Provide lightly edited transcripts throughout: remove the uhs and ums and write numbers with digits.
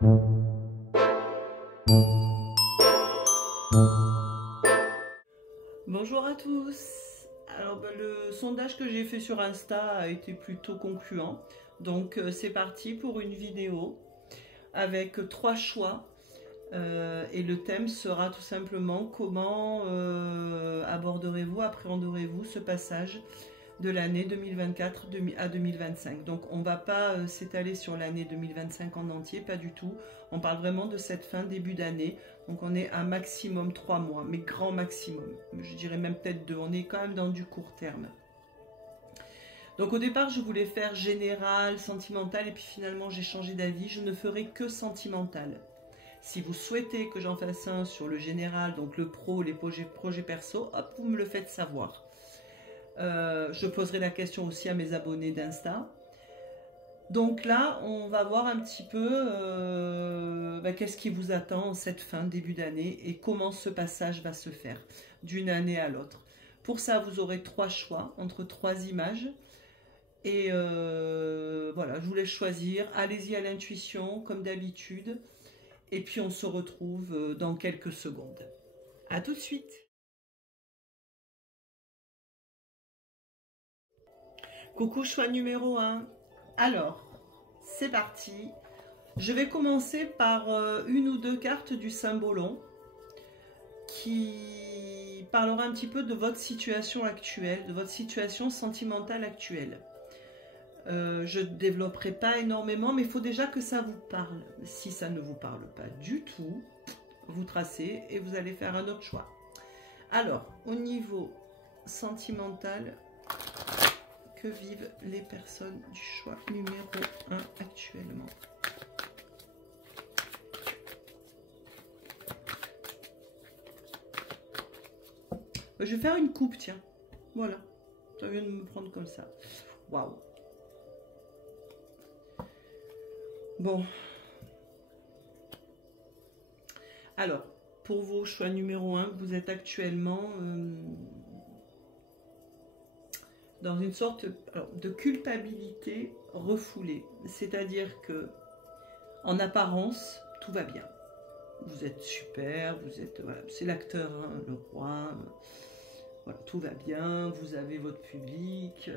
Bonjour à tous. Alors le sondage que j'ai fait sur Insta a été plutôt concluant. Donc c'est parti pour une vidéo avec 3 choix. Et le thème sera tout simplement comment aborderez-vous, appréhenderez-vous ce passage de l'année 2024 à 2025. Donc on ne va pas s'étaler sur l'année 2025 en entier, pas du tout. On parle vraiment de cette fin, début d'année. Donc on est à maximum 3 mois, mais grand maximum. Je dirais même peut-être 2. On est quand même dans du court terme. Donc au départ, je voulais faire général, sentimental, et puis finalement j'ai changé d'avis. Je ne ferai que sentimental. Si vous souhaitez que j'en fasse un sur le général, donc le pro, les projets perso, hop, vous me le faites savoir. Je poserai la question aussi à mes abonnés d'Insta. Donc là, on va voir un petit peu qu'est-ce qui vous attend en cette fin, début d'année, et comment ce passage va se faire d'une année à l'autre. Pour ça, vous aurez 3 choix entre 3 images. Et voilà, je vous laisse choisir. Allez-y à l'intuition, comme d'habitude. Et puis on se retrouve dans quelques secondes. À tout de suite. Coucou choix numéro 1. Alors, c'est parti. Je vais commencer par une ou 2 cartes du symbolon qui parlera un petit peu de votre situation actuelle, de votre situation sentimentale actuelle. Je ne développerai pas énormément, mais il faut déjà que ça vous parle. Si ça ne vous parle pas du tout, vous tracez et vous allez faire un autre choix. Alors, au niveau sentimental, que vivent les personnes du choix numéro 1 actuellement? Je vais faire une coupe, tiens. Voilà. Ça vient de me prendre comme ça. Waouh. Bon. Alors, pour vos choix numéro 1, vous êtes actuellement dans une sorte de culpabilité refoulée. C'est-à-dire que, en apparence, tout va bien. Vous êtes super, vous êtes, voilà, c'est l'acteur, hein, le roi. Voilà, tout va bien, vous avez votre public,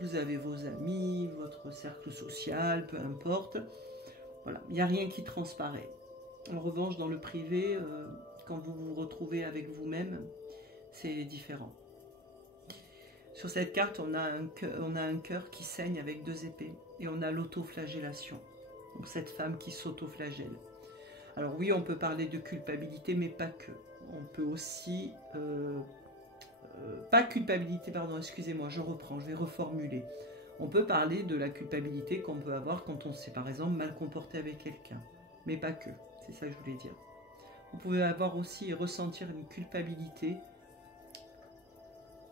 vous avez vos amis, votre cercle social, peu importe. Voilà, il n'y a rien qui transparaît. En revanche, dans le privé, quand vous vous retrouvez avec vous-même, c'est différent. Sur cette carte, on a un cœur qui saigne avec 2 épées. Et on a l'autoflagellation. Donc cette femme qui s'autoflagelle. Alors oui, on peut parler de culpabilité, mais pas que. On peut aussi... pas culpabilité, pardon, excusez-moi, je reprends, je vais reformuler. On peut parler de la culpabilité qu'on peut avoir quand on s'est par exemple mal comporté avec quelqu'un. Mais pas que, c'est ça que je voulais dire. Vous pouvez avoir aussi ressentir une culpabilité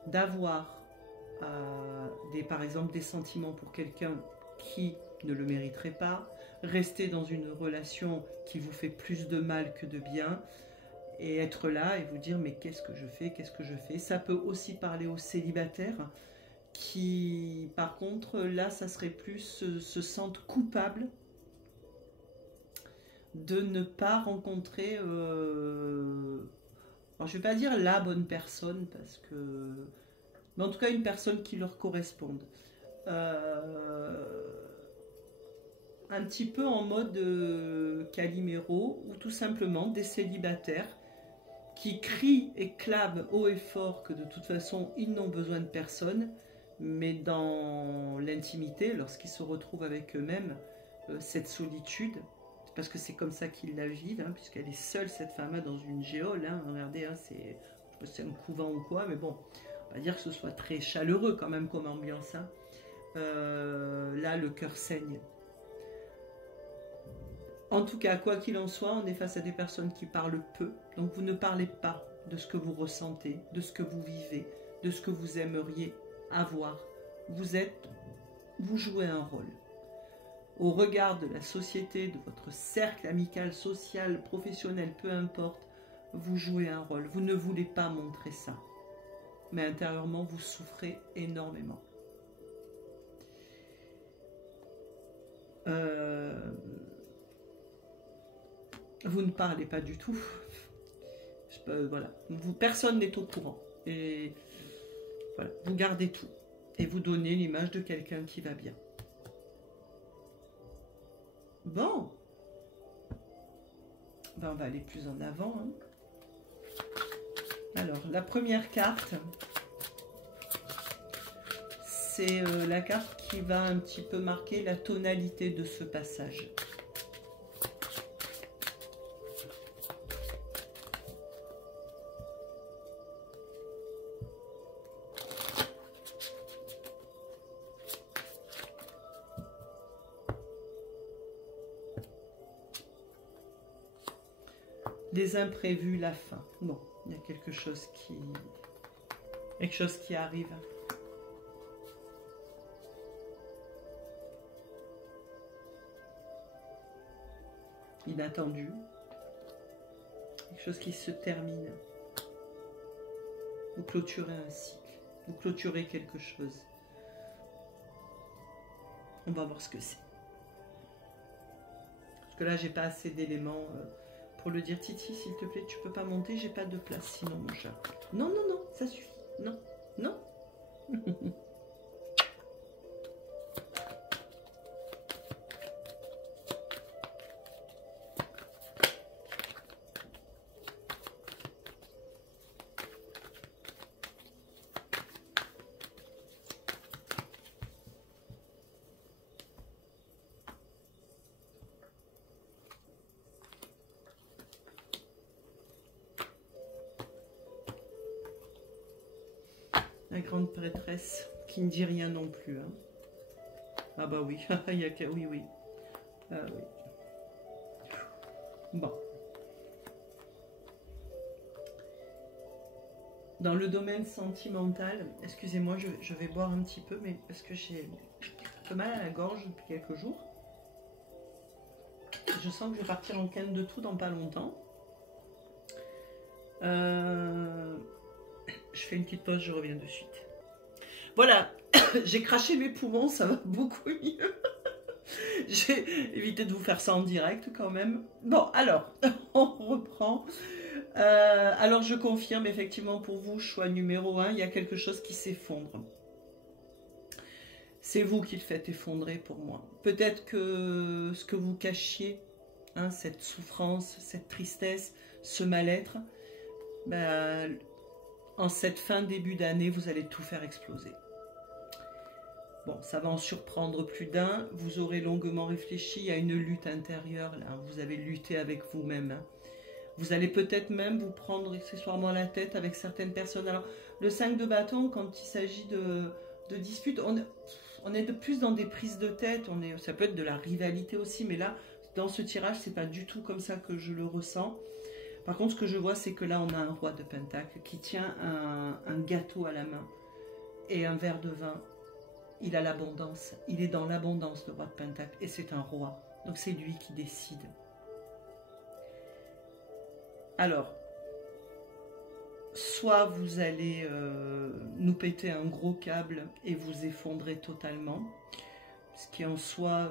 d'avoir par exemple des sentiments pour quelqu'un qui ne le mériterait pas, rester dans une relation qui vous fait plus de mal que de bien, et être là et vous dire mais qu'est-ce que je fais, qu'est-ce que je fais. Ça peut aussi parler aux célibataires qui par contre là ça serait plus se sentent coupables de ne pas rencontrer alors je vais pas dire la bonne personne parce que, mais en tout cas une personne qui leur corresponde, un petit peu en mode Calimero, ou tout simplement des célibataires qui crient et clament haut et fort que de toute façon ils n'ont besoin de personne, mais dans l'intimité, lorsqu'ils se retrouvent avec eux-mêmes, cette solitude, parce que c'est comme ça qu'ils la vivent, hein, puisqu'elle est seule cette femme dans une géole, hein, regardez, hein, c'est un couvent ou quoi, mais bon, on va dire que ce soit très chaleureux quand même comme ambiance, hein. Là le cœur saigne. En tout cas, quoi qu'il en soit, on est face à des personnes qui parlent peu. Donc vous ne parlez pas de ce que vous ressentez, de ce que vous vivez, de ce que vous aimeriez avoir. Vous jouez un rôle. Au regard de la société, de votre cercle amical, social, professionnel, peu importe, vous jouez un rôle. Vous ne voulez pas montrer ça. Mais intérieurement, vous souffrez énormément. vous ne parlez pas du tout. Voilà, personne n'est au courant. Et voilà, vous gardez tout. Et vous donnez l'image de quelqu'un qui va bien. Bon. Ben, on va aller plus en avant. Hein. Alors, la première carte, c'est la carte qui va un petit peu marquer la tonalité de ce passage. Les imprévus, la fin. Bon, il y a quelque chose qui arrive. Inattendu. Quelque chose qui se termine. Vous clôturez un cycle. Vous clôturez quelque chose. On va voir ce que c'est. Parce que là, j'ai pas assez d'éléments pour le dire. Titi, s'il te plaît, tu peux pas monter, j'ai pas de place sinon, mon chat. Non, non, non, ça suffit. Non, non. La grande prêtresse qui ne dit rien non plus. Hein. Ah bah oui, il y a que... oui, oui. Ah oui. Bon. Dans le domaine sentimental, excusez-moi, je vais boire un petit peu, mais parce que j'ai un peu mal à la gorge depuis quelques jours. Je sens que je vais partir en canne de tout dans pas longtemps. Je fais une petite pause, je reviens de suite. Voilà, j'ai craché mes poumons, ça va beaucoup mieux. J'ai évité de vous faire ça en direct quand même. Bon, alors, on reprend. Alors, je confirme, effectivement, pour vous, choix numéro 1, il y a quelque chose qui s'effondre. C'est vous qui le faites effondrer pour moi. Peut-être que ce que vous cachiez, hein, cette souffrance, cette tristesse, ce mal-être, ben, en cette fin début d'année, vous allez tout faire exploser. Bon, ça va en surprendre plus d'un. Vous aurez longuement réfléchi. Il y a une lutte intérieure, là. Vous avez lutté avec vous-même. Hein. Vous allez peut-être même vous prendre accessoirement la tête avec certaines personnes. Alors, le 5 de bâton, quand il s'agit de disputes, on est de plus dans des prises de tête. Ça peut être de la rivalité aussi, mais là, dans ce tirage, c'est pas du tout comme ça que je le ressens. Par contre, ce que je vois, c'est que là, on a un roi de Pentacle qui tient un gâteau à la main et un verre de vin. Il a l'abondance. Il est dans l'abondance, le roi de Pentacle. Et c'est un roi. Donc, c'est lui qui décide. Alors, soit vous allez nous péter un gros câble et vous effondrer totalement. Ce qui, en soi,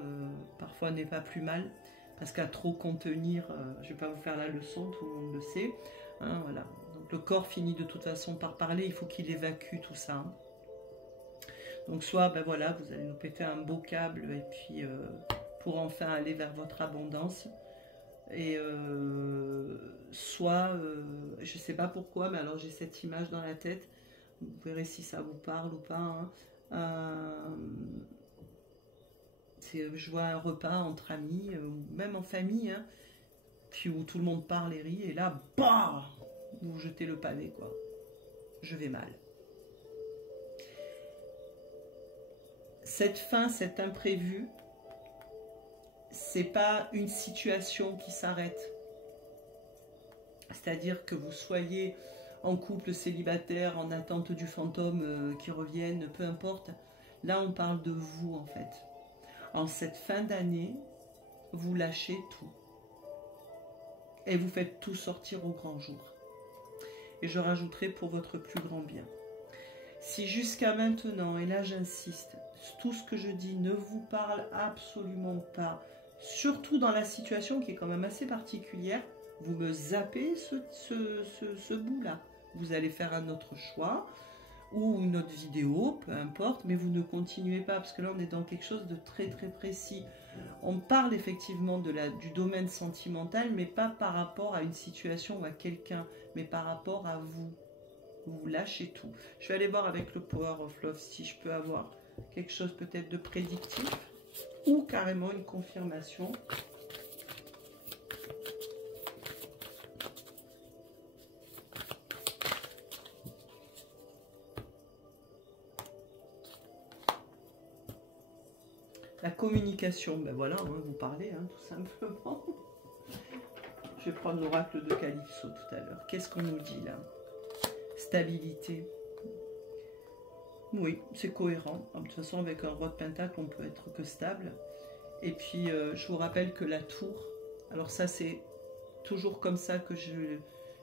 parfois n'est pas plus mal. Parce qu'à trop contenir, je ne vais pas vous faire la leçon, tout le monde le sait. Hein, voilà. Donc le corps finit de toute façon par parler, il faut qu'il évacue tout ça. Hein. Donc soit, ben voilà, vous allez nous péter un beau câble et puis pour enfin aller vers votre abondance. Et soit, je ne sais pas pourquoi, mais alors j'ai cette image dans la tête. Vous verrez si ça vous parle ou pas. Hein. Je vois un repas entre amis, ou même en famille, hein, puis où tout le monde parle et rit, et là, bah, vous jetez le pavé, quoi. Je vais mal. Cette fin, cet imprévu, c'est pas une situation qui s'arrête. C'est-à-dire que vous soyez en couple célibataire, en attente du fantôme qui revienne, peu importe. Là, on parle de vous, en fait. En cette fin d'année, vous lâchez tout. Et vous faites tout sortir au grand jour. Et je rajouterai pour votre plus grand bien. Si jusqu'à maintenant, et là j'insiste, tout ce que je dis ne vous parle absolument pas, surtout dans la situation qui est quand même assez particulière, vous me zappez ce bout-là. Vous allez faire un autre choix, ou une autre vidéo, peu importe, mais vous ne continuez pas, parce que là on est dans quelque chose de très très précis. On parle effectivement du domaine sentimental, mais pas par rapport à une situation ou à quelqu'un, mais par rapport à vous. Vous lâchez tout. Je vais aller voir avec le Power of Love si je peux avoir quelque chose peut-être de prédictif, ou carrément une confirmation. La communication, ben voilà, hein, vous parlez, hein, tout simplement. Je vais prendre l'oracle de Calypso tout à l'heure. Qu'est-ce qu'on nous dit là? Stabilité. Oui, c'est cohérent. De toute façon, avec un roi de pentacle, on peut être que stable. Et puis, je vous rappelle que la tour, alors ça, c'est toujours comme ça que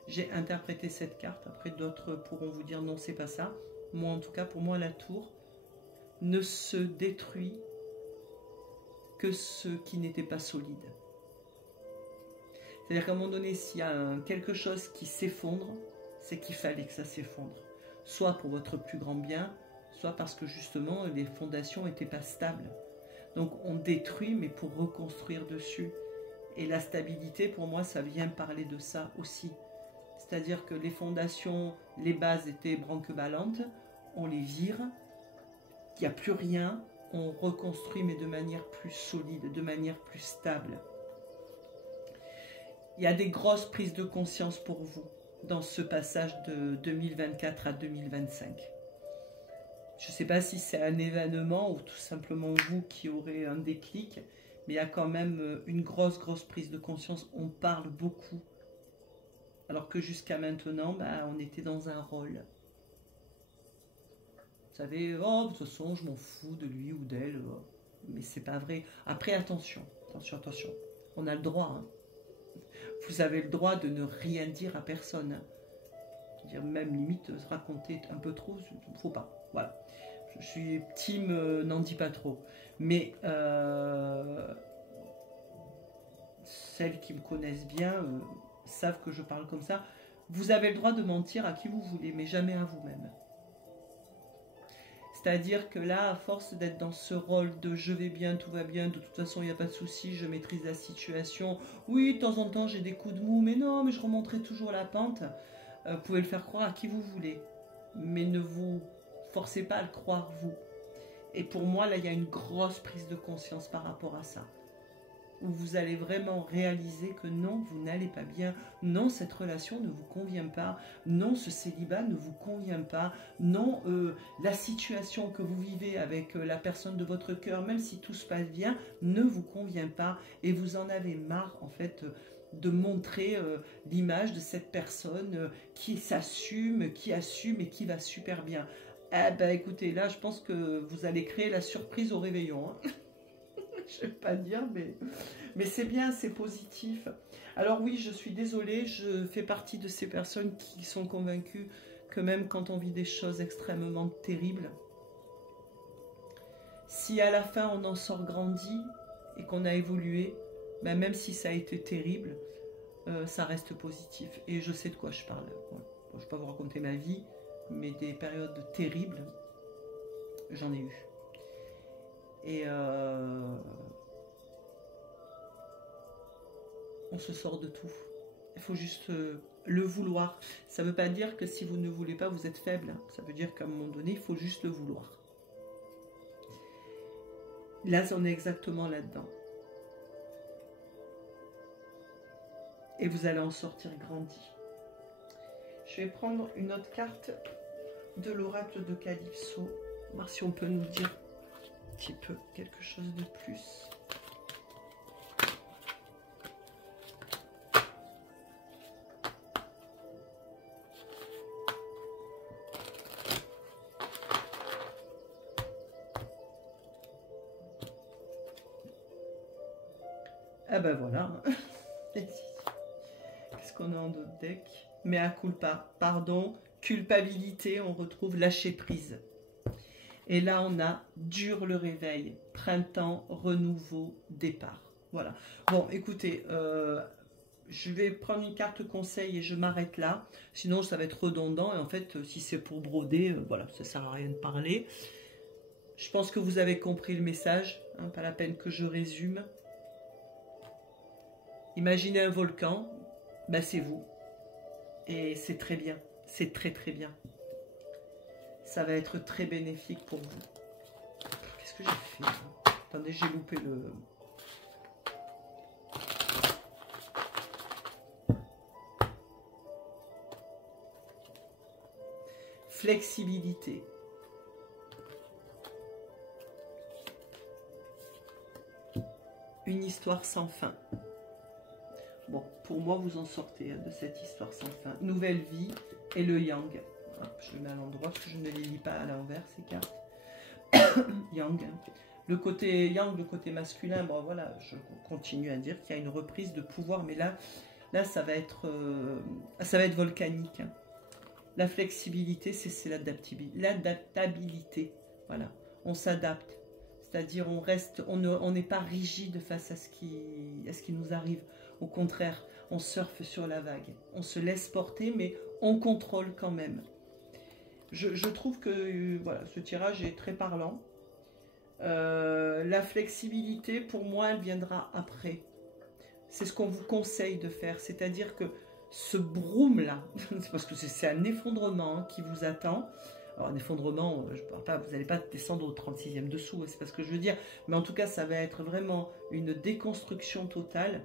j'ai interprété cette carte. Après, d'autres pourront vous dire non, c'est pas ça. Moi, en tout cas, pour moi, la tour ne se détruit que ce qui n'était pas solide. C'est-à-dire qu'à un moment donné, s'il y a quelque chose qui s'effondre, c'est qu'il fallait que ça s'effondre. Soit pour votre plus grand bien, soit parce que justement, les fondations n'étaient pas stables. Donc on détruit, mais pour reconstruire dessus. Et la stabilité, pour moi, ça vient parler de ça aussi. C'est-à-dire que les fondations, les bases étaient branque-ballantes, on les vire, il n'y a plus rien, on reconstruit, mais de manière plus solide, de manière plus stable. Il y a des grosses prises de conscience pour vous dans ce passage de 2024 à 2025. Je ne sais pas si c'est un événement ou tout simplement vous qui aurez un déclic, mais il y a quand même une grosse prise de conscience. On parle beaucoup, alors que jusqu'à maintenant, on était dans un rôle. Vous savez, oh, de toute façon, je m'en fous de lui ou d'elle, mais c'est pas vrai. Après, attention, on a le droit, hein. Vous avez le droit de ne rien dire à personne. Dire même limite se raconter un peu trop, il ne faut pas. Voilà. Je suis team n'en dis pas trop. Mais celles qui me connaissent bien savent que je parle comme ça. Vous avez le droit de mentir à qui vous voulez, mais jamais à vous-même. C'est-à-dire que là, à force d'être dans ce rôle de je vais bien, tout va bien, de toute façon il n'y a pas de souci, je maîtrise la situation. Oui, de temps en temps j'ai des coups de mou, mais non, mais je remonterai toujours la pente. Vous pouvez le faire croire à qui vous voulez, mais ne vous forcez pas à le croire vous. Et pour moi, là, il y a une grosse prise de conscience par rapport à ça. Où vous allez vraiment réaliser que non, vous n'allez pas bien, non, cette relation ne vous convient pas, non, ce célibat ne vous convient pas, non, la situation que vous vivez avec la personne de votre cœur, même si tout se passe bien, ne vous convient pas, et vous en avez marre, en fait, de montrer l'image de cette personne qui s'assume, qui assume et qui va super bien. Eh ben, écoutez, là, je pense que vous allez créer la surprise au réveillon, hein. Je ne vais pas dire, mais c'est bien, c'est positif. Alors oui, je suis désolée, je fais partie de ces personnes qui sont convaincues que même quand on vit des choses extrêmement terribles, si à la fin on en sort grandi et qu'on a évolué, ben même si ça a été terrible, ça reste positif. Et je sais de quoi je parle. Voilà. Je ne vais pas vous raconter ma vie, mais des périodes terribles, j'en ai eu. Et on se sort de tout. Il faut juste le vouloir. Ça ne veut pas dire que si vous ne voulez pas, vous êtes faible. Ça veut dire qu'à un moment donné, il faut juste le vouloir. Là, on est exactement là-dedans. Et vous allez en sortir grandi. Je vais prendre une autre carte de l'oracle de Calypso. Voir si on peut nous dire un petit peu quelque chose de plus. Ah ben voilà. Qu'est-ce qu'on a en d'autres deck? Mea culpa, pardon, culpabilité, on retrouve lâcher prise. Et là, on a dur le réveil, printemps, renouveau, départ. Voilà. Bon, écoutez, je vais prendre une carte conseil et je m'arrête là. Sinon, ça va être redondant. Et en fait, si c'est pour broder, voilà, ça sert à rien de parler. Je pense que vous avez compris le message. Hein, pas la peine que je résume. Imaginez un volcan. Ben, c'est vous. Et c'est très bien. C'est très très bien. Ça va être très bénéfique pour vous. Qu'est-ce que j'ai fait là? Attendez, j'ai loupé le... Flexibilité. Une histoire sans fin. Bon, pour moi, vous en sortez hein, de cette histoire sans fin. Nouvelle vie et le yang. Je le mets à l'endroit parce que je ne les lis pas à l'envers, ces cartes. Yang. Le côté yang, le côté masculin, bon voilà, je continue à dire qu'il y a une reprise de pouvoir, mais là ça va être volcanique. Hein. La flexibilité, c'est l'adaptabilité. Voilà, on s'adapte. C'est-à-dire on n'est pas rigide face à ce qui nous arrive. Au contraire, on surfe sur la vague. On se laisse porter, mais on contrôle quand même. Je trouve que voilà, ce tirage est très parlant. La flexibilité, pour moi, elle viendra après. C'est ce qu'on vous conseille de faire. C'est-à-dire que ce broom-là, parce que c'est un effondrement hein, qui vous attend. Alors, un effondrement, je parle pas, vous n'allez pas descendre au 36e dessous, c'est pas ce que je veux dire. Mais en tout cas, ça va être vraiment une déconstruction totale.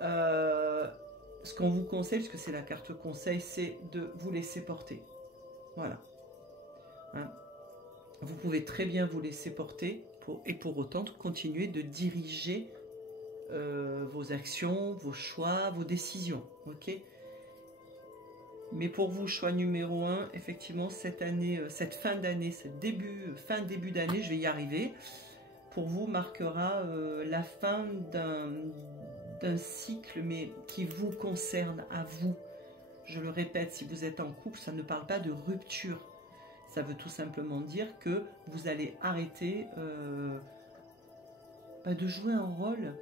Ce qu'on vous conseille, puisque c'est la carte conseil, c'est de vous laisser porter. Voilà. Hein. Vous pouvez très bien vous laisser porter et pour autant continuer de diriger vos actions, vos choix, vos décisions. Ok ? Mais pour vous, choix numéro 1, effectivement, cette année, cette fin d'année, fin début d'année, je vais y arriver, pour vous marquera la fin d'un cycle, mais qui vous concerne à vous. Je le répète, si vous êtes en couple, ça ne parle pas de rupture. Ça veut tout simplement dire que vous allez arrêter de jouer un rôle.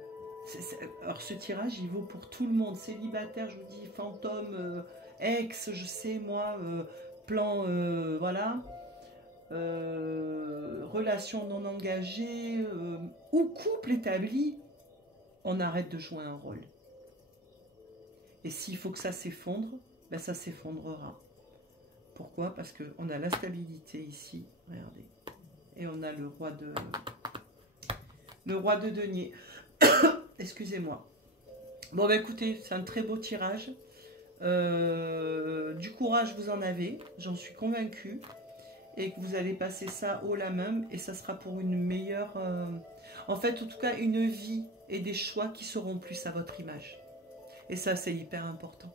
Alors ce tirage, il vaut pour tout le monde. Célibataire, je vous dis, fantôme, ex, je sais moi, plan, voilà. Relation non engagée, ou couple établi, on arrête de jouer un rôle. Et s'il faut que ça s'effondre, ben ça s'effondrera. Pourquoi? Parce qu'on a la stabilité ici, regardez. Et on a le roi de denier. Excusez-moi. Bon, bah écoutez, c'est un très beau tirage. Du courage, vous en avez, j'en suis convaincue. Et que vous allez passer ça haut la main. Et ça sera pour une meilleure... en fait, en tout cas, une vie et des choix qui seront plus à votre image. Et ça, c'est hyper important.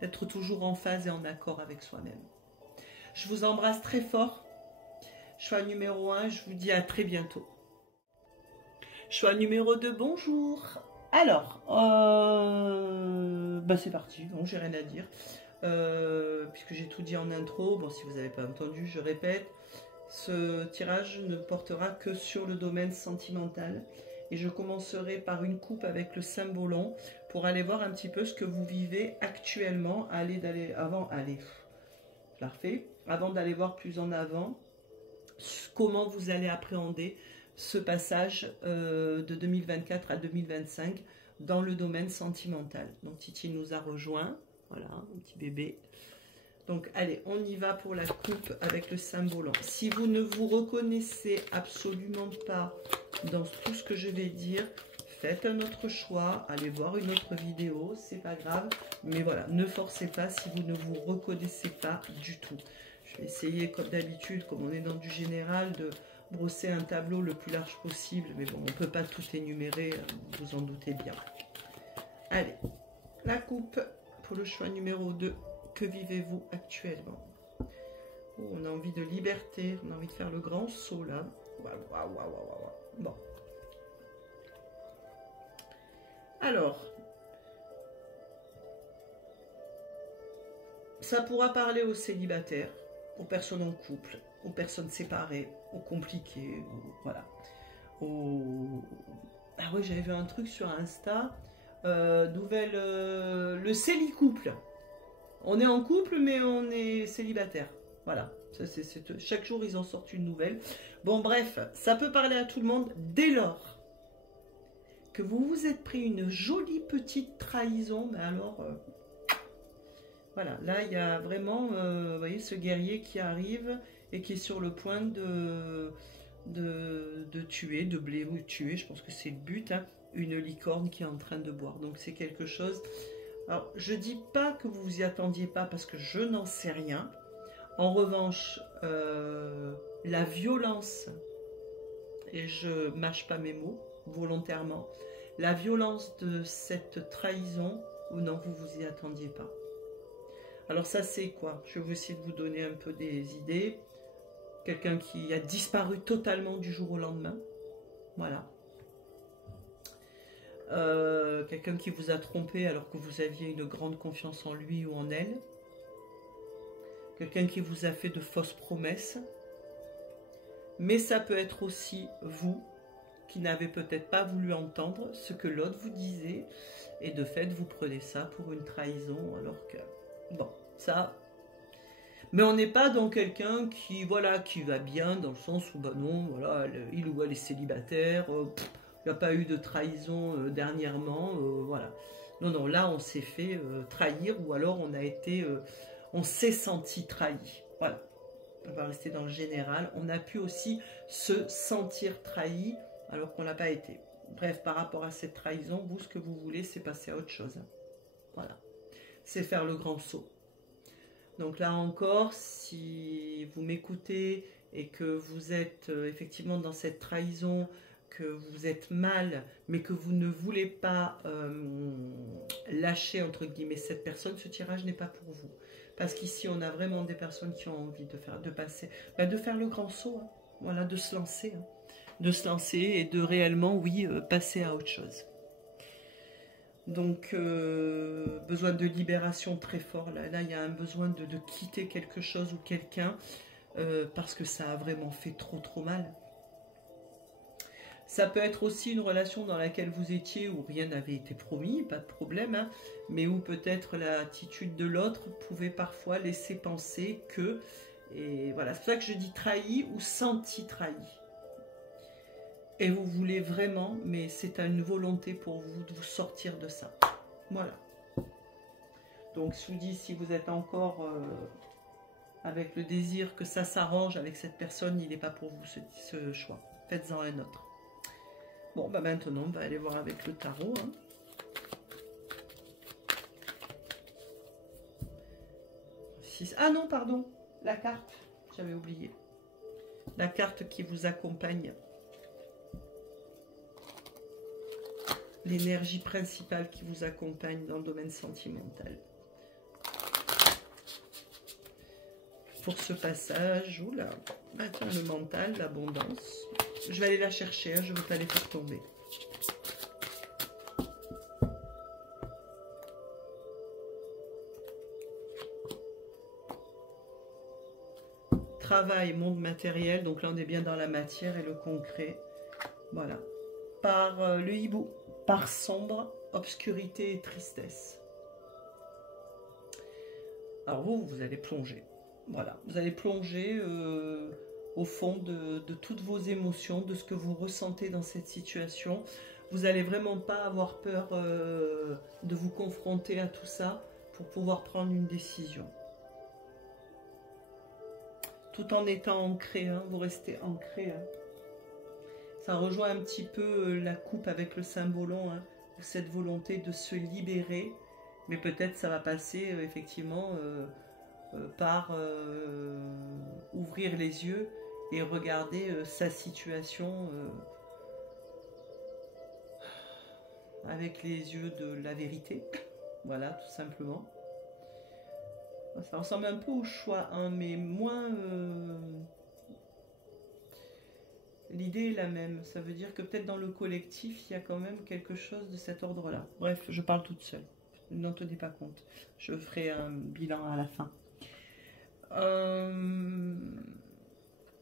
D'être toujours en phase et en accord avec soi-même. Je vous embrasse très fort. Choix numéro 1, je vous dis à très bientôt. Choix numéro 2, bonjour. Alors, c'est parti, bon, j'ai rien à dire. Puisque j'ai tout dit en intro, bon, si vous n'avez pas entendu, je répète. Ce tirage ne portera que sur le domaine sentimental. Et je commencerai par une coupe avec le cymbolon pour aller voir un petit peu ce que vous vivez actuellement. Avant d'aller voir plus en avant, comment vous allez appréhender ce passage de 2024 à 2025 dans le domaine sentimental. Donc Titi nous a rejoint, voilà, un petit bébé. Donc allez, on y va pour la coupe avec le cymbolon. Si vous ne vous reconnaissez absolument pas dans tout ce que je vais dire, faites un autre choix, allez voir une autre vidéo, c'est pas grave. Mais voilà, ne forcez pas si vous ne vous reconnaissez pas du tout. Je vais essayer comme d'habitude, comme on est dans du général, de brosser un tableau le plus large possible. Mais bon, on ne peut pas tout énumérer, vous en doutez bien. Allez, la coupe pour le choix numéro 2. Que vivez-vous actuellement? Oh, on a envie de liberté, on a envie de faire le grand saut là. Waouh. Bon. Alors, ça pourra parler aux célibataires, aux personnes en couple, aux personnes séparées, aux compliqués, voilà, Ah oui, j'avais vu un truc sur Insta. Le célicouple. On est en couple, mais on est célibataire. Voilà. Chaque jour, ils en sortent une nouvelle. Bon, bref, ça peut parler à tout le monde dès lors que vous vous êtes pris une jolie petite trahison. Mais alors, voilà. Là, il y a vraiment, vous voyez, ce guerrier qui arrive et qui est sur le point de tuer, de blairer ou tuer. Je pense que c'est le but, hein, une licorne qui est en train de boire. Donc, c'est quelque chose... Alors, je dis pas que vous vous y attendiez pas parce que je n'en sais rien. En revanche, la violence, et je mâche pas mes mots volontairement, la violence de cette trahison, ou non, vous vous y attendiez pas. Alors ça c'est quoi? Je vais essayer de vous donner un peu des idées. Quelqu'un qui a disparu totalement du jour au lendemain. Voilà. Quelqu'un qui vous a trompé alors que vous aviez une grande confiance en lui ou en elle. Quelqu'un qui vous a fait de fausses promesses. Mais ça peut être aussi vous qui n'avez peut-être pas voulu entendre ce que l'autre vous disait. Et de fait, vous prenez ça pour une trahison alors que... Bon, ça... Mais on n'est pas dans quelqu'un qui, voilà, qui va bien dans le sens où, bah non, voilà, il ou elle est célibataire, il n'y a pas eu de trahison dernièrement, voilà. Non, non, là, on s'est fait trahir ou alors on a été, on s'est senti trahi. Voilà. On va rester dans le général. On a pu aussi se sentir trahi alors qu'on n'a pas été. Bref, par rapport à cette trahison, vous, ce que vous voulez, c'est passer à autre chose. Voilà. C'est faire le grand saut. Donc là encore, si vous m'écoutez et que vous êtes effectivement dans cette trahison, que vous êtes mal, mais que vous ne voulez pas lâcher, entre guillemets, cette personne, ce tirage n'est pas pour vous. Parce qu'ici, on a vraiment des personnes qui ont envie de faire le grand saut, hein, voilà, de se lancer. Hein, de se lancer et de réellement, oui, passer à autre chose. Donc, besoin de libération très fort. Là, il y a un besoin de quitter quelque chose ou quelqu'un parce que ça a vraiment fait trop mal. Ça peut être aussi une relation dans laquelle vous étiez où rien n'avait été promis, pas de problème, hein, mais où peut-être l'attitude de l'autre pouvait parfois laisser penser que... Et voilà, c'est pour ça que je dis trahi ou senti trahi. Et vous voulez vraiment, mais c'est une volonté pour vous de vous sortir de ça. Voilà. Donc, je vous dis, si vous êtes encore avec le désir que ça s'arrange avec cette personne, il n'est pas pour vous ce choix. Faites-en un autre. Bon, bah maintenant, on va aller voir avec le tarot. Hein. Ah non, pardon, la carte, j'avais oublié. La carte qui vous accompagne. L'énergie principale qui vous accompagne dans le domaine sentimental. Pour ce passage, oula, attends, le mental, l'abondance. Je vais aller la chercher, hein, je ne veux pas les faire tomber. Travail, monde matériel, donc là on est bien dans la matière et le concret. Voilà. Par le hibou. Par sombre, obscurité et tristesse. Alors vous allez plonger. Voilà, vous allez plonger au fond de toutes vos émotions, de ce que vous ressentez dans cette situation. Vous n'allez vraiment pas avoir peur de vous confronter à tout ça pour pouvoir prendre une décision. Tout en étant ancré, hein, vous restez ancré. Hein. Ça rejoint un petit peu la coupe avec le symbolon, hein, cette volonté de se libérer, mais peut-être ça va passer effectivement par ouvrir les yeux et regarder sa situation avec les yeux de la vérité, voilà, tout simplement. Ça ressemble un peu au choix, hein, mais moins... L'idée est la même, ça veut dire que peut-être dans le collectif, il y a quand même quelque chose de cet ordre-là. Bref, je parle toute seule, n'en tenez pas compte. Je ferai un bilan à la fin.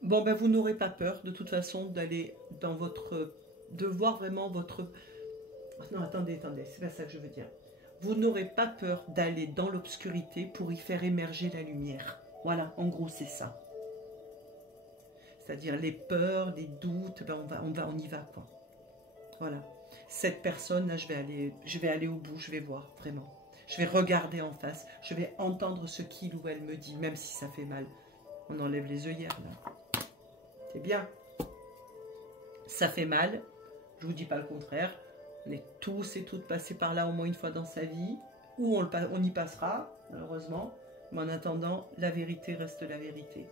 Bon, ben vous n'aurez pas peur, de toute façon, d'aller dans votre de voir vraiment votre... Non, attendez, c'est pas ça que je veux dire. Vous n'aurez pas peur d'aller dans l'obscurité pour y faire émerger la lumière. Voilà, en gros, c'est ça. C'est-à-dire les peurs, les doutes, ben on y va, quoi. Voilà. Cette personne, là, je vais aller au bout, je vais voir, vraiment. Je vais regarder en face, je vais entendre ce qu'il ou elle me dit, même si ça fait mal. On enlève les œillères, là. C'est bien. Ça fait mal, je vous dis pas le contraire. On est tous et toutes passés par là au moins une fois dans sa vie, ou on y passera, malheureusement. Mais en attendant, la vérité reste la vérité.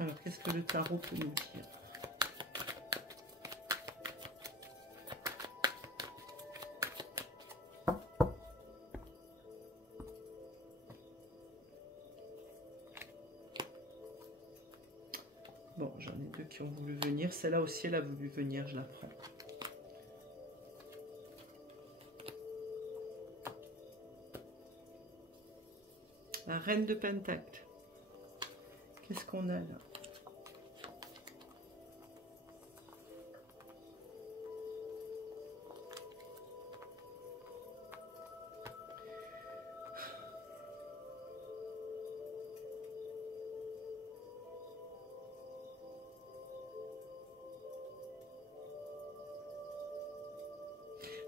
Alors, qu'est-ce que le tarot peut nous dire? Bon, j'en ai deux qui ont voulu venir. Celle-là aussi, elle a voulu venir, je la prends. La reine de Pentacle. Qu'est-ce qu'on a là?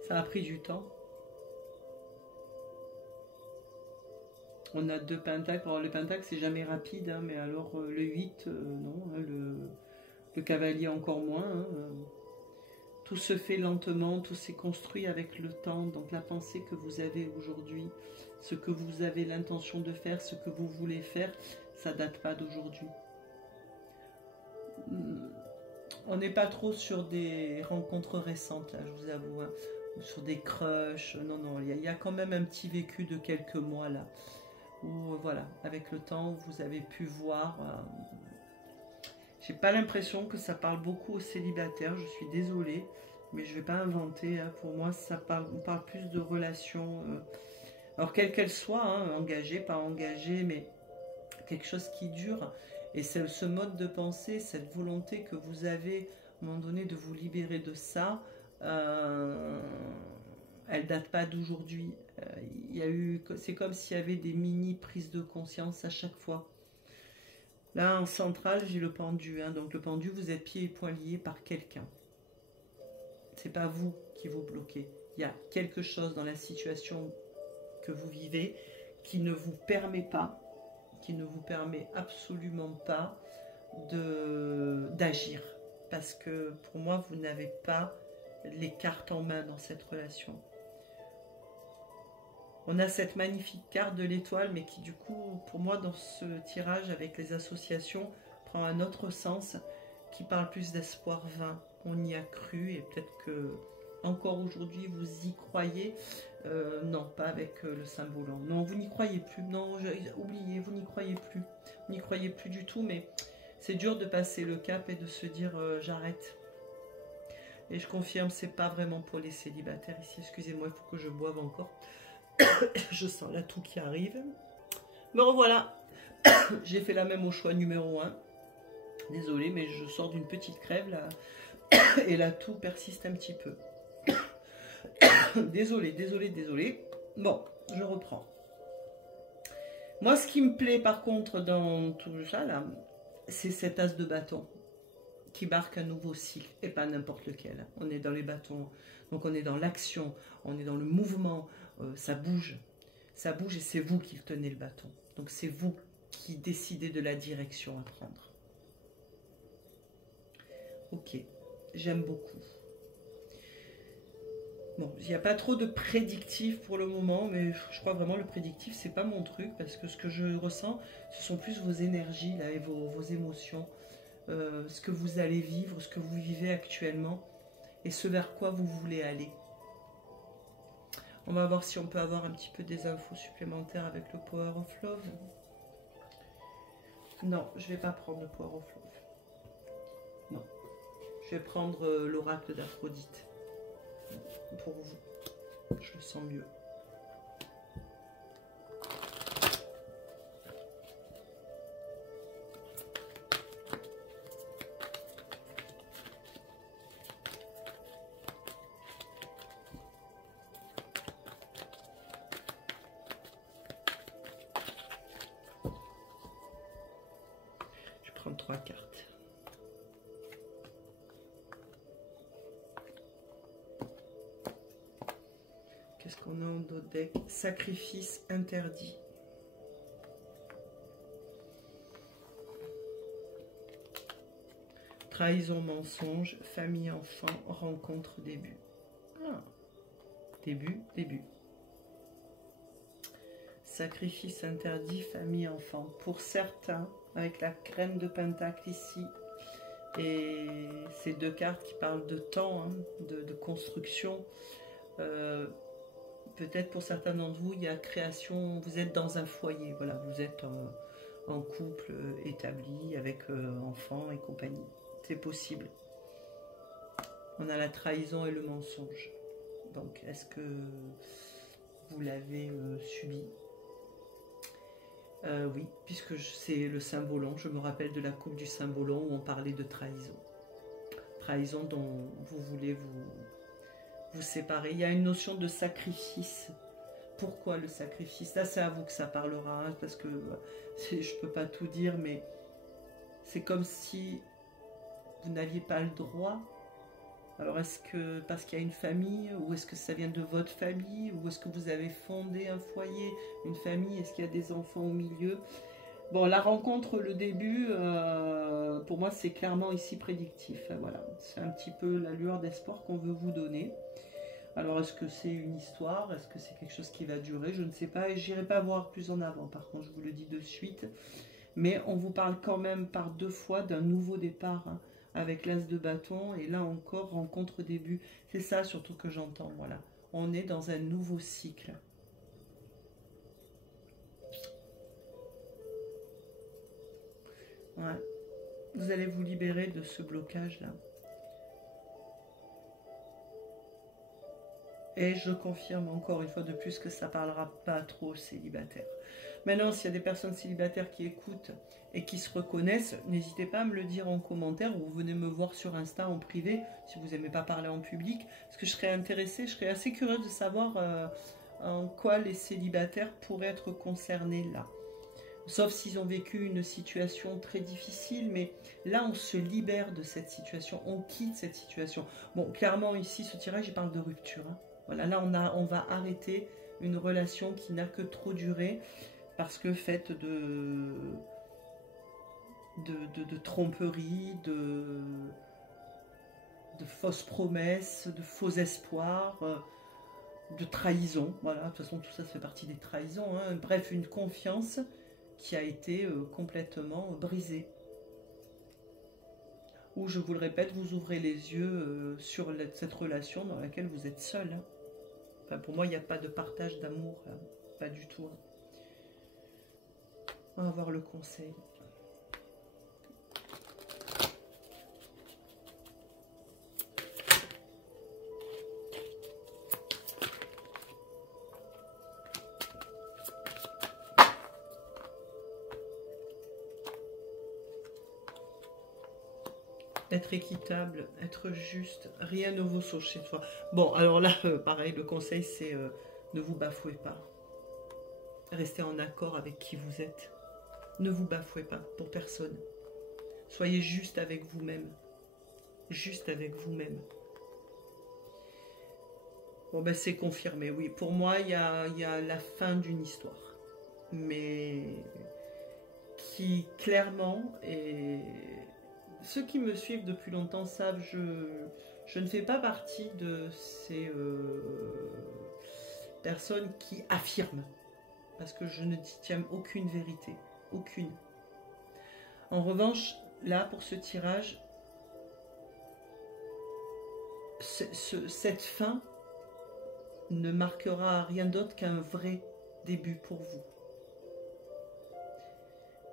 Ça a pris du temps. On a deux pentacles. Alors, le pentacle, c'est jamais rapide, hein, mais alors le 8, non. Hein, le cavalier, encore moins. Hein, tout se fait lentement, tout s'est construit avec le temps. Donc, la pensée que vous avez aujourd'hui, ce que vous avez l'intention de faire, ce que vous voulez faire, ça date pas d'aujourd'hui. On n'est pas trop sur des rencontres récentes, là, je vous avoue. Hein. Sur des crushs, non, non, il y a quand même un petit vécu de quelques mois là, où voilà, avec le temps, vous avez pu voir, j'ai pas l'impression que ça parle beaucoup aux célibataires, je suis désolée, mais je vais pas inventer, hein. Pour moi, on parle plus de relations, alors quelles qu'elles soient, hein, engagées, pas engagées, mais quelque chose qui dure, et c'est ce mode de pensée, cette volonté que vous avez, à un moment donné, de vous libérer de ça, elle date pas d'aujourd'hui. C'est comme s'il y avait des mini prises de conscience à chaque fois. Là en centrale j'ai le pendu, hein, donc le pendu, vous êtes pieds et poings liés par quelqu'un. C'est pas vous qui vous bloquez. Il y a quelque chose dans la situation que vous vivez qui ne vous permet pas, qui ne vous permet absolument pas d'agir. Parce que pour moi vous n'avez pas les cartes en main dans cette relation. On a cette magnifique carte de l'étoile, mais qui du coup, pour moi, dans ce tirage avec les associations, prend un autre sens, qui parle plus d'espoir vain. On y a cru, et peut-être que encore aujourd'hui vous y croyez. Non, pas avec le symbole. Non, vous n'y croyez plus. Non, oubliez, vous n'y croyez plus. Vous n'y croyez plus du tout, mais c'est dur de passer le cap et de se dire j'arrête. Et je confirme, c'est pas vraiment pour les célibataires ici. Excusez-moi, il faut que je boive encore. Je sens l'atout qui arrive. Me revoilà. J'ai fait la même au choix numéro 1. Désolée, mais je sors d'une petite crève là. Et l'atout persiste un petit peu. Désolée. Bon, je reprends. Moi, ce qui me plaît par contre dans tout ça là, c'est cet as de bâton qui marque un nouveau cycle, et pas n'importe lequel. On est dans les bâtons, donc on est dans l'action, on est dans le mouvement, ça bouge et c'est vous qui tenez le bâton. Donc c'est vous qui décidez de la direction à prendre. Ok, j'aime beaucoup. Bon, il n'y a pas trop de prédictif pour le moment, mais je crois vraiment le prédictif, c'est pas mon truc, parce que ce que je ressens, ce sont plus vos énergies là, et vos émotions. Ce que vous allez vivre, ce que vous vivez actuellement et ce vers quoi vous voulez aller. On va voir si on peut avoir un petit peu des infos supplémentaires avec le Power of Love. Non, je vais pas prendre le Power of Love. Non, je vais prendre l'oracle d'Aphrodite. Pour vous, je le sens mieux. 3 cartes. Qu'est-ce qu'on a en d'autres deck? Sacrifice interdit. Trahison, mensonge, famille, enfant, rencontre, début. Ah. Début. Sacrifice interdit, famille, enfant. Pour certains, avec la crème de pentacle ici, et ces 2 cartes qui parlent de temps, hein, de construction. Peut-être pour certains d'entre vous, il y a création, vous êtes dans un foyer, voilà, vous êtes en couple établi, avec enfants et compagnie. C'est possible. On a la trahison et le mensonge. Donc, est-ce que vous l'avez subi? Oui, puisque c'est le Saint-Volon. Je me rappelle de la coupe du Saint-Volon où on parlait de trahison. Trahison dont vous voulez vous séparer. Il y a une notion de sacrifice. Pourquoi le sacrifice? Là, c'est à vous que ça parlera, hein, parce que je ne peux pas tout dire, mais c'est comme si vous n'aviez pas le droit. Alors, est-ce que parce qu'il y a une famille, ou est-ce que ça vient de votre famille, ou est-ce que vous avez fondé un foyer, une famille, est-ce qu'il y a des enfants au milieu? Bon, la rencontre, le début, pour moi, c'est clairement ici prédictif. Voilà, c'est un petit peu la lueur d'espoir qu'on veut vous donner. Alors, est-ce que c'est une histoire? Est-ce que c'est quelque chose qui va durer? Je ne sais pas, et je n'irai pas voir plus en avant. Par contre, je vous le dis de suite. Mais on vous parle quand même par 2 fois d'un nouveau départ, hein, avec l'as de bâton. Et là encore, rencontre, début. C'est ça surtout que j'entends, voilà. On est dans un nouveau cycle. Ouais. Vous allez vous libérer de ce blocage-là. Et je confirme encore une fois de plus que ça ne parlera pas trop aux célibataires. Maintenant, s'il y a des personnes célibataires qui écoutent et qui se reconnaissent, n'hésitez pas à me le dire en commentaire ou venez me voir sur Insta en privé si vous n'aimez pas parler en public. Parce que je serais intéressée, je serais assez curieuse de savoir en quoi les célibataires pourraient être concernés là. Sauf s'ils ont vécu une situation très difficile, mais là on se libère de cette situation, on quitte cette situation. Bon, clairement ici, ce tirage, il parle de rupture, hein. Voilà, là on va arrêter une relation qui n'a que trop duré, parce que faite de tromperies, de fausses promesses, de faux espoirs, de trahison. Voilà, de toute façon tout ça fait partie des trahisons, hein. Bref, une confiance qui a été complètement brisée. Ou, je vous le répète, vous ouvrez les yeux sur cette relation dans laquelle vous êtes seul, hein. Enfin, pour moi, il n'y a pas de partage d'amour, hein. Pas du tout, hein. On va voir le conseil. Être équitable, être juste, rien ne vaut sauf chez toi. Bon, alors là, pareil, le conseil, c'est ne vous bafouez pas. Restez en accord avec qui vous êtes. Ne vous bafouez pas pour personne. Soyez juste avec vous-même. Juste avec vous-même. Bon, ben c'est confirmé, oui. Pour moi, il y a la fin d'une histoire. Mais qui, clairement, est... Ceux qui me suivent depuis longtemps savent, je ne fais pas partie de ces personnes qui affirment. Parce que je ne tiens aucune vérité. Aucune. En revanche, là, pour ce tirage, cette fin ne marquera rien d'autre qu'un vrai début pour vous.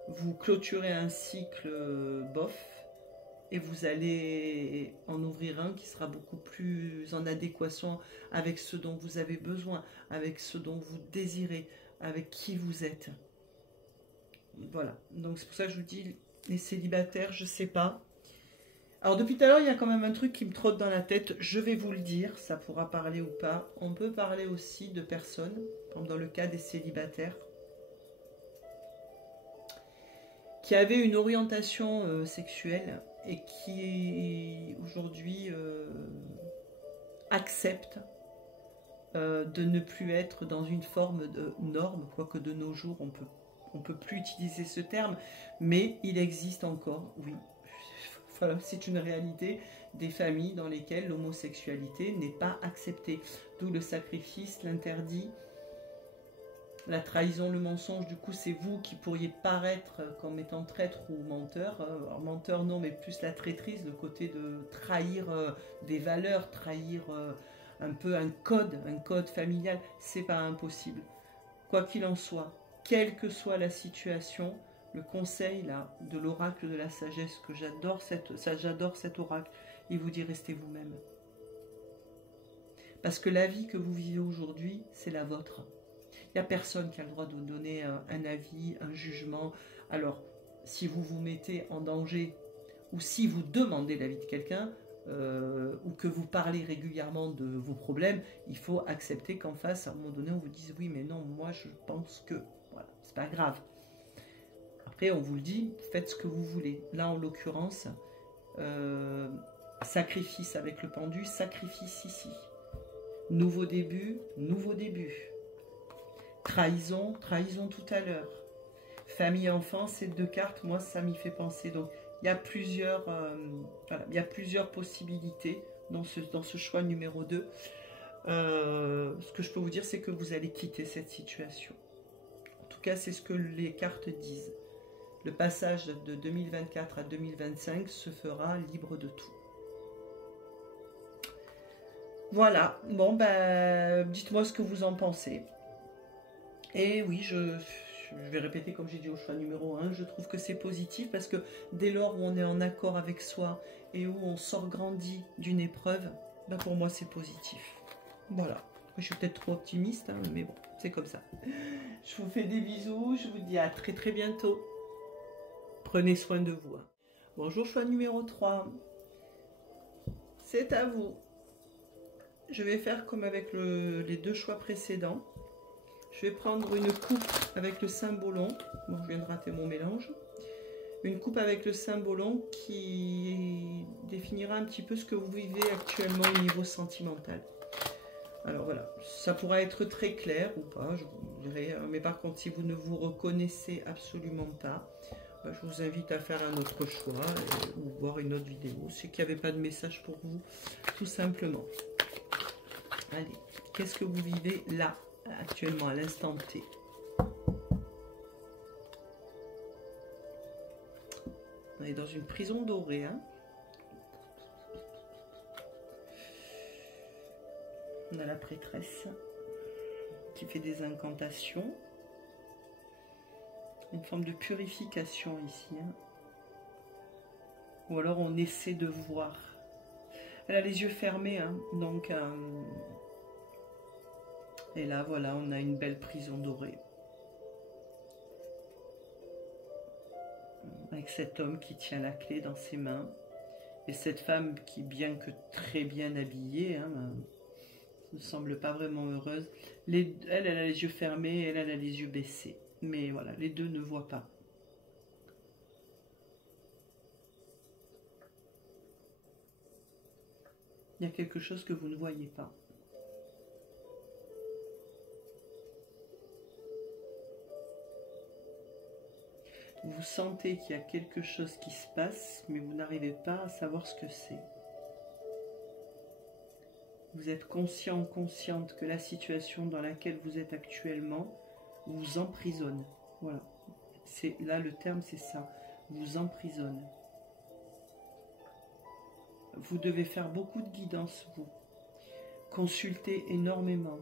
Vous clôturez un cycle bof et vous allez en ouvrir un qui sera beaucoup plus en adéquation avec ce dont vous avez besoin, avec ce dont vous désirez, avec qui vous êtes. Voilà, donc c'est pour ça que je vous dis, les célibataires, je sais pas. Alors depuis tout à l'heure, il y a quand même un truc qui me trotte dans la tête, je vais vous le dire, ça pourra parler ou pas. On peut parler aussi de personnes, comme dans le cas des célibataires, qui avait une orientation sexuelle et qui aujourd'hui accepte de ne plus être dans une forme de norme, quoique de nos jours on peut plus utiliser ce terme, mais il existe encore, oui, voilà, c'est une réalité, des familles dans lesquelles l'homosexualité n'est pas acceptée, d'où le sacrifice, l'interdit, la trahison, le mensonge. Du coup c'est vous qui pourriez paraître comme étant traître ou menteur, alors, menteur non, mais plus la traîtrise, le côté de trahir des valeurs, trahir un peu un code familial, c'est pas impossible. Quoi qu'il en soit, quelle que soit la situation, le conseil là de l'oracle de la sagesse, que j'adore cet oracle, il vous dit restez vous-même. Parce que la vie que vous vivez aujourd'hui, c'est la vôtre. Il n'y a personne qui a le droit de vous donner un avis, un jugement. Alors, si vous vous mettez en danger, ou si vous demandez l'avis de quelqu'un, ou que vous parlez régulièrement de vos problèmes, il faut accepter qu'en face, à un moment donné, on vous dise oui, mais non, moi je pense que, voilà, c'est pas grave. Après, on vous le dit, faites ce que vous voulez. Là, en l'occurrence, sacrifice avec le pendu, sacrifice ici. Nouveau début, nouveau début. Trahison, trahison tout à l'heure. Famille, enfant, ces deux cartes, moi, ça m'y fait penser. Donc, il y a plusieurs, voilà, il y a plusieurs possibilités dans ce choix numéro 2. Ce que je peux vous dire, c'est que vous allez quitter cette situation. En tout cas, c'est ce que les cartes disent. Le passage de 2024 à 2025 se fera libre de tout. Voilà. Bon, ben, dites-moi ce que vous en pensez. Et oui, je vais répéter comme j'ai dit au choix numéro 1, je trouve que c'est positif parce que dès lors où on est en accord avec soi et où on sort grandi d'une épreuve, ben pour moi c'est positif. Voilà. Je suis peut-être trop optimiste, hein, mais bon, c'est comme ça. Je vous fais des bisous, je vous dis à très très bientôt. Prenez soin de vous. Bonjour choix numéro 3. C'est à vous. Je vais faire comme avec les deux choix précédents. Je vais prendre une coupe avec le cymbolon. Bon, je viens de rater mon mélange. Une coupe avec le cymbolon qui définira un petit peu ce que vous vivez actuellement au niveau sentimental. Alors voilà, ça pourra être très clair ou pas, je vous dirai. Mais par contre, si vous ne vous reconnaissez absolument pas, bah, je vous invite à faire un autre choix ou voir une autre vidéo. C'est qu'il n'y avait pas de message pour vous, tout simplement. Allez, qu'est-ce que vous vivez là actuellement, à l'instant T? On est dans une prison dorée, hein. On a la prêtresse qui fait des incantations. Une forme de purification ici, hein. Ou alors on essaie de voir. Elle a les yeux fermés, hein, donc... et là, voilà, on a une belle prison dorée. Avec cet homme qui tient la clé dans ses mains. Et cette femme qui, bien que très bien habillée, hein, ne semble pas vraiment heureuse. Elle a les yeux fermés, elle a les yeux baissés. Mais voilà, les deux ne voient pas. Il y a quelque chose que vous ne voyez pas. Vous sentez qu'il y a quelque chose qui se passe, mais vous n'arrivez pas à savoir ce que c'est. Vous êtes conscient, consciente que la situation dans laquelle vous êtes actuellement vous emprisonne. Voilà. Là, le terme, c'est ça. Vous emprisonne. Vous devez faire beaucoup de guidance, vous. Consulter énormément.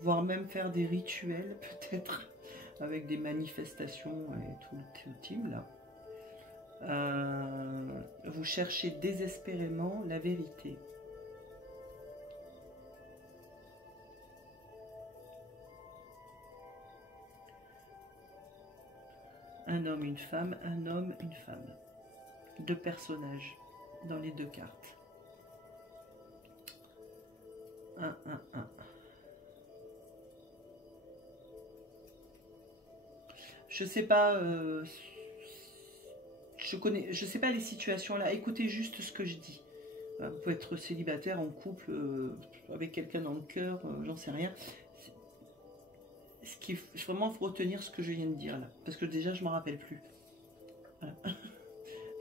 Voire même faire des rituels, peut-être, avec des manifestations et tout le team, là. Vous cherchez désespérément la vérité. Un homme, une femme, un homme, une femme. Deux personnages dans les deux cartes. 1, 1, 1. Je sais pas je sais pas les situations là, écoutez juste ce que je dis. Vous pouvez être célibataire, en couple, avec quelqu'un dans le cœur, j'en sais rien. Ce qui est vraiment, faut retenir ce que je viens de dire là, parce que déjà je m'en rappelle plus. Voilà.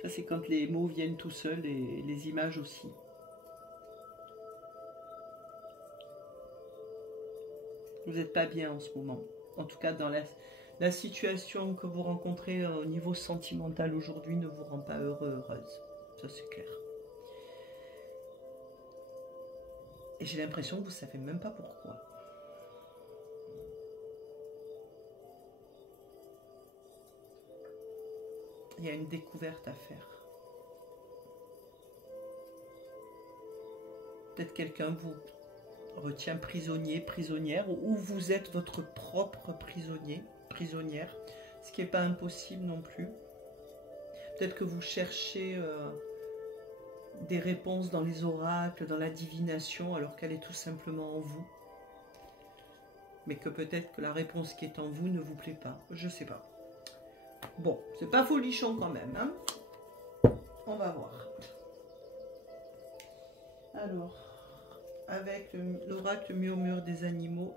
Ça c'est quand les mots viennent tout seuls et les images aussi. Vous n'êtes pas bien en ce moment. En tout cas, dans la situation que vous rencontrez au niveau sentimental aujourd'hui ne vous rend pas heureux, heureuse. Ça c'est clair. Et j'ai l'impression que vous ne savez même pas pourquoi. Il y a une découverte à faire. Peut-être quelqu'un vous retient prisonnier, prisonnière, ou vous êtes votre propre prisonnier, prisonnière, ce qui n'est pas impossible non plus. Peut-être que vous cherchez des réponses dans les oracles, dans la divination, alors qu'elle est tout simplement en vous. Mais que peut-être que la réponse qui est en vous ne vous plaît pas. Je sais pas. Bon, c'est pas folichon quand même, hein. On va voir. Alors, avec l'oracle murmure des animaux,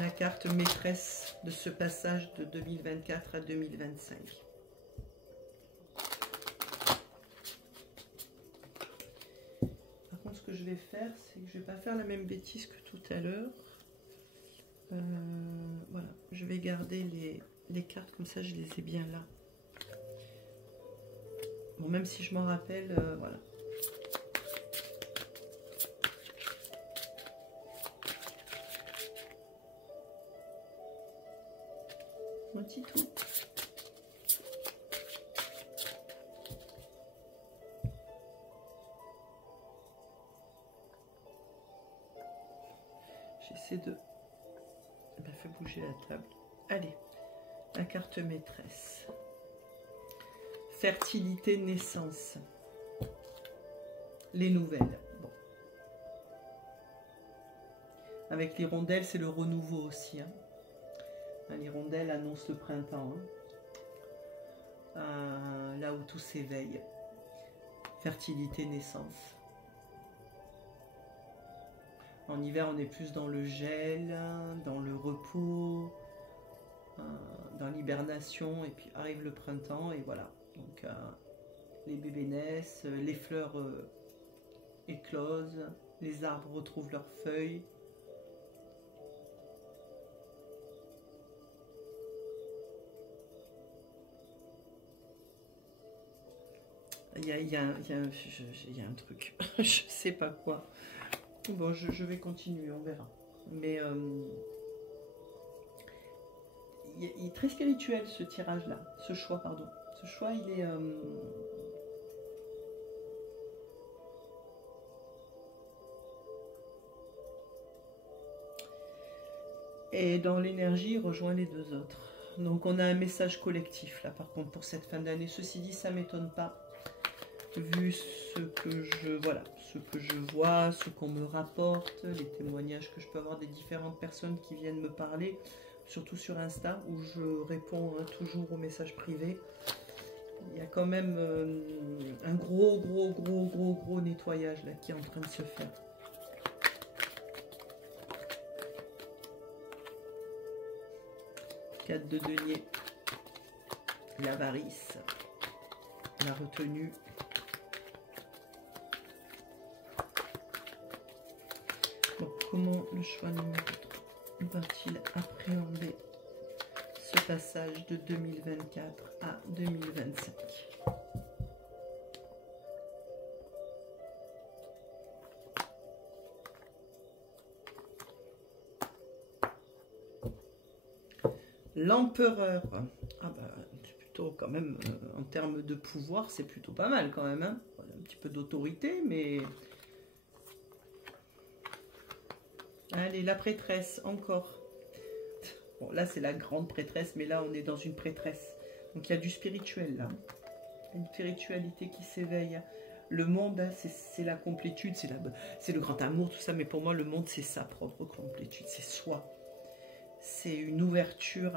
la carte maîtresse de ce passage de 2024 à 2025. Par contre, ce que je vais faire, c'est que je vais pas faire la même bêtise que tout à l'heure. Voilà, je vais garder les cartes comme ça, je les ai bien là. Bon, même si je m'en rappelle, voilà. Un petit tout. J'essaie de... Ben, fais bouger la table. Allez, la carte maîtresse. Fertilité, naissance. Les nouvelles. Bon. Avec l'hirondelle, c'est le renouveau aussi. Hein. L'hirondelle annonce le printemps. Hein. Là où tout s'éveille. Fertilité, naissance. En hiver, on est plus dans le gel, dans le repos, dans l'hibernation, et puis arrive le printemps, et voilà. Donc, les bébés naissent, les fleurs éclosent, les arbres retrouvent leurs feuilles. Il y a un truc, je sais pas quoi. Bon, je vais continuer, on verra. Mais il est très spirituel ce tirage-là, ce choix, pardon. Ce choix, il est... Et dans l'énergie, il rejoint les deux autres. Donc on a un message collectif là, par contre, pour cette fin d'année. Ceci dit, ça ne m'étonne pas. Vu ce que je vois, ce qu'on me rapporte, les témoignages que je peux avoir des différentes personnes qui viennent me parler, surtout sur Insta où je réponds toujours aux messages privés. Il y a quand même un gros nettoyage là qui est en train de se faire. Quatre de denier, l'avarice, la retenue. Bon, comment le choix numéro 3 va-t-il appréhender ce passage de 2024 à 2025? L'empereur. Ah bah, c'est plutôt quand même, en termes de pouvoir, c'est plutôt pas mal quand même. Hein, un petit peu d'autorité, mais... Allez, la prêtresse, encore. Bon, là, c'est la grande prêtresse, mais là, on est dans une prêtresse. Donc, il y a du spirituel, là. Une spiritualité qui s'éveille. Le monde, hein, c'est la complétude, c'est le grand amour, tout ça. Mais pour moi, le monde, c'est sa propre complétude, c'est soi. C'est une ouverture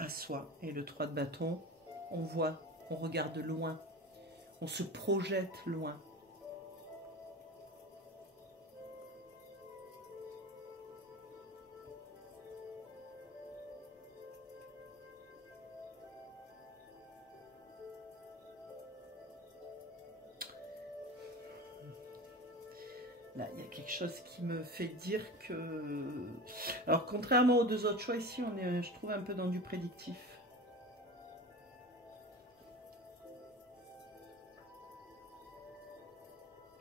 à soi. Et le 3 de bâton, on voit, on regarde loin, on se projette loin. Là, il y a quelque chose qui me fait dire que... Alors, contrairement aux deux autres choix, ici, on est, je trouve, un peu dans du prédictif.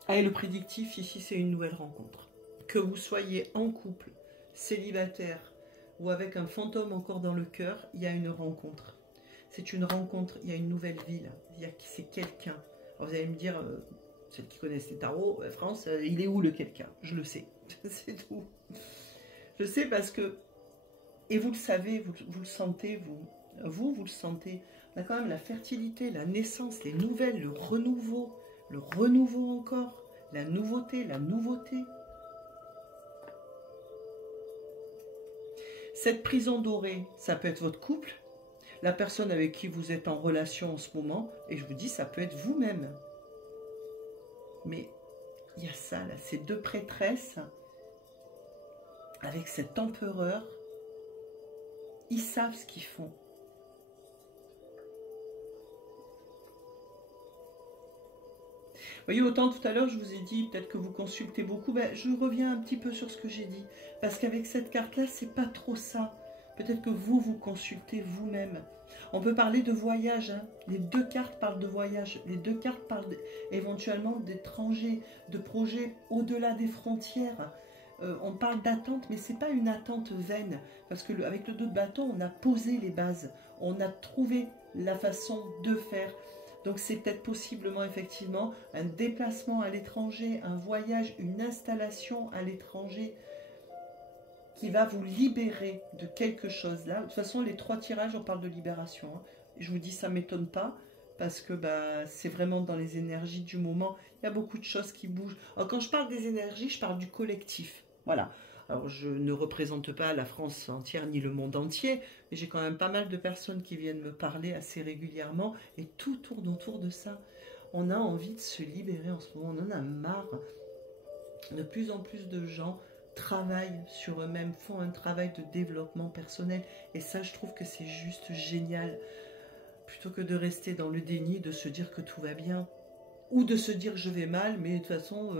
Ah, et le prédictif, ici, c'est une nouvelle rencontre. Que vous soyez en couple, célibataire, ou avec un fantôme encore dans le cœur, il y a une rencontre. C'est une rencontre, il y a une nouvelle vie, là. C'est quelqu'un. Alors, vous allez me dire... celles qui connaissent les tarots, France, il est où le quelqu'un? Je le sais, c'est tout. Je sais parce que, et vous le savez, vous le sentez, vous le sentez. On a quand même la fertilité, la naissance, les nouvelles, le renouveau encore, la nouveauté, Cette prison dorée, ça peut être votre couple, la personne avec qui vous êtes en relation en ce moment, et je vous dis, ça peut être vous-même. Mais il y a ça, là, ces deux prêtresses, avec cet empereur, ils savent ce qu'ils font. Vous voyez, autant tout à l'heure, je vous ai dit, peut-être que vous consultez beaucoup, ben, je reviens un petit peu sur ce que j'ai dit. Parce qu'avec cette carte-là, c'est pas trop ça. Peut-être que vous consultez vous-même. On peut parler de voyage. Hein. Les deux cartes parlent de voyage. Les deux cartes parlent éventuellement d'étrangers, de projets au-delà des frontières. On parle d'attente, mais ce n'est pas une attente vaine. Parce que avec le 2 de bâton, on a posé les bases. On a trouvé la façon de faire. Donc c'est peut-être possiblement effectivement un déplacement à l'étranger, un voyage, une installation à l'étranger qui va vous libérer de quelque chose là. De toute façon, les 3 tirages, on parle de libération. Hein. Je vous dis, ça ne m'étonne pas parce que bah, c'est vraiment dans les énergies du moment. Il y a beaucoup de choses qui bougent. Alors, quand je parle des énergies, je parle du collectif. Voilà. Alors, je ne représente pas la France entière ni le monde entier, mais j'ai quand même pas mal de personnes qui viennent me parler assez régulièrement et tout tourne autour de ça. On a envie de se libérer en ce moment, on en a marre. De plus en plus de gens travaillent sur eux-mêmes, font un travail de développement personnel et ça, je trouve que c'est juste génial. Plutôt que de rester dans le déni, de se dire que tout va bien ou de se dire je vais mal, mais de toute façon,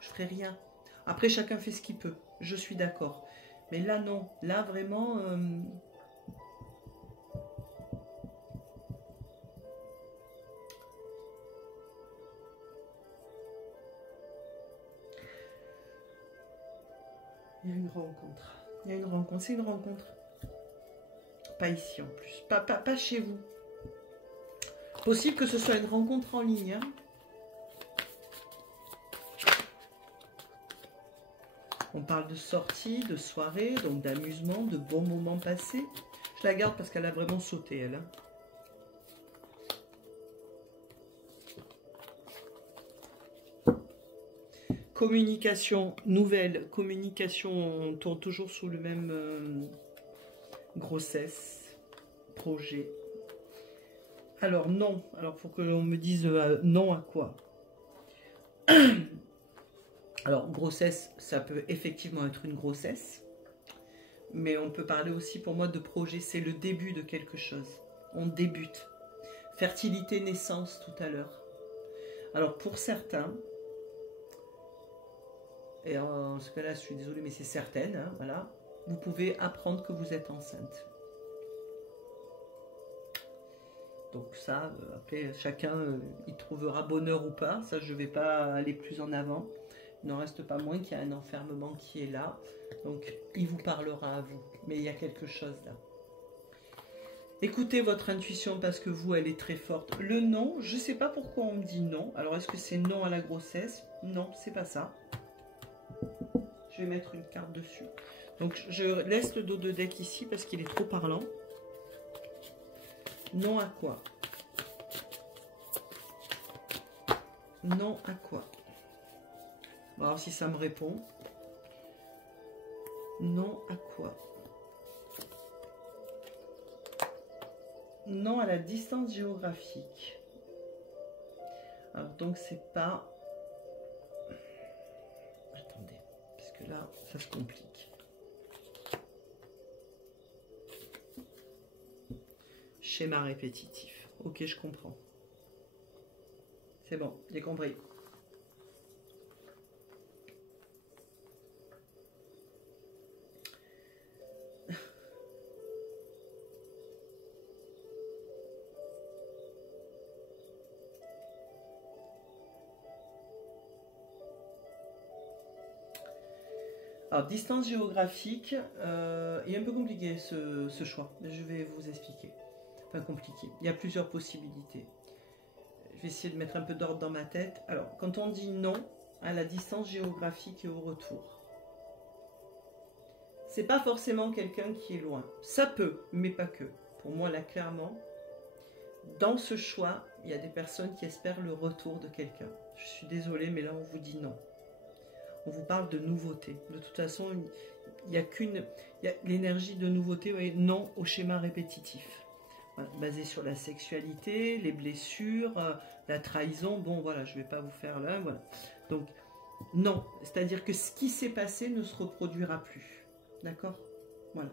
je ferai rien. Après, chacun fait ce qu'il peut. Je suis d'accord. Mais là, non. Là, vraiment... il y a une rencontre. Il y a une rencontre. C'est une rencontre. Pas ici, en plus. Pas chez vous. Possible que ce soit une rencontre en ligne. Hein. On parle de sortie, de soirée, donc d'amusement, de bons moments passés. Je la garde parce qu'elle a vraiment sauté, elle. Hein. Communication nouvelle. Communication, on tourne toujours sous le même grossesse, projet. Alors non. Alors il faut que l'on me dise non à quoi. Alors, grossesse, ça peut effectivement être une grossesse, mais on peut parler aussi pour moi de projet, c'est le début de quelque chose. On débute. Fertilité, naissance tout à l'heure. Alors, pour certains, et en ce cas-là, je suis désolée, mais c'est certaine, hein, voilà, vous pouvez apprendre que vous êtes enceinte. Donc ça, après, chacun, il trouvera bonheur ou pas, ça, je ne vais pas aller plus en avant. Il n'en reste pas moins qu'il y a un enfermement qui est là. Donc, il vous parlera à vous. Mais il y a quelque chose là. Écoutez votre intuition parce que vous, elle est très forte. Le non, je ne sais pas pourquoi on me dit non. Alors, est-ce que c'est non à la grossesse? Non, c'est pas ça. Je vais mettre une carte dessus. Donc, je laisse le dos de deck ici parce qu'il est trop parlant. Non à quoi? Non à quoi? On va voir si ça me répond. Non à quoi? non à la distance géographique. Alors, donc, c'est pas... Attendez, parce que là, ça se complique. Schéma répétitif. Ok, je comprends. C'est bon, j'ai compris. Alors, distance géographique, il est un peu compliqué ce choix. Je vais vous expliquer. Enfin, compliqué. Il y a plusieurs possibilités. Je vais essayer de mettre un peu d'ordre dans ma tête. Alors, quand on dit non à la distance géographique et au retour, c'est pas forcément quelqu'un qui est loin. Ça peut, mais pas que. Pour moi, là, clairement, dans ce choix, il y a des personnes qui espèrent le retour de quelqu'un. Je suis désolée, mais là, on vous dit non. On vous parle de nouveauté. De toute façon, il n'y a qu'une... L'énergie de nouveauté, voyez, non au schéma répétitif. Voilà, basé sur la sexualité, les blessures, la trahison. Bon, voilà, je ne vais pas vous faire là. Voilà. Donc, non. C'est-à-dire que ce qui s'est passé ne se reproduira plus. D'accord? Voilà.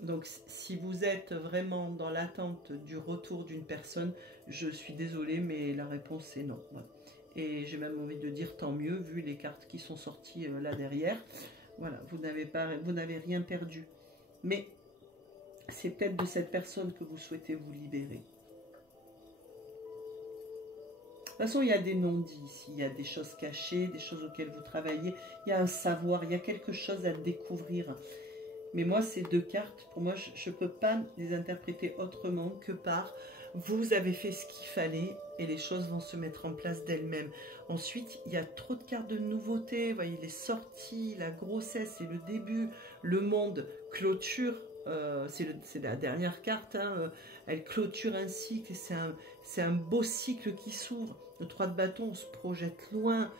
Donc, si vous êtes vraiment dans l'attente du retour d'une personne, je suis désolée, mais la réponse est non. Voilà. Et j'ai même envie de dire tant mieux, vu les cartes qui sont sorties là derrière. Voilà, vous n'avez rien perdu. Mais c'est peut-être de cette personne que vous souhaitez vous libérer. De toute façon, il y a des non-dits ici, il y a des choses cachées, des choses auxquelles vous travaillez, il y a un savoir, il y a quelque chose à découvrir. Mais moi, ces deux cartes, pour moi, je ne peux pas les interpréter autrement que par vous avez fait ce qu'il fallait et les choses vont se mettre en place d'elles-mêmes. Ensuite, il y a trop de cartes de nouveautés. Vous voyez, les sorties, la grossesse, c'est le début. Le monde clôture, c'est la dernière carte. Hein, elle clôture un cycle. C'est un beau cycle qui s'ouvre. Le 3 de bâton, on se projette loin.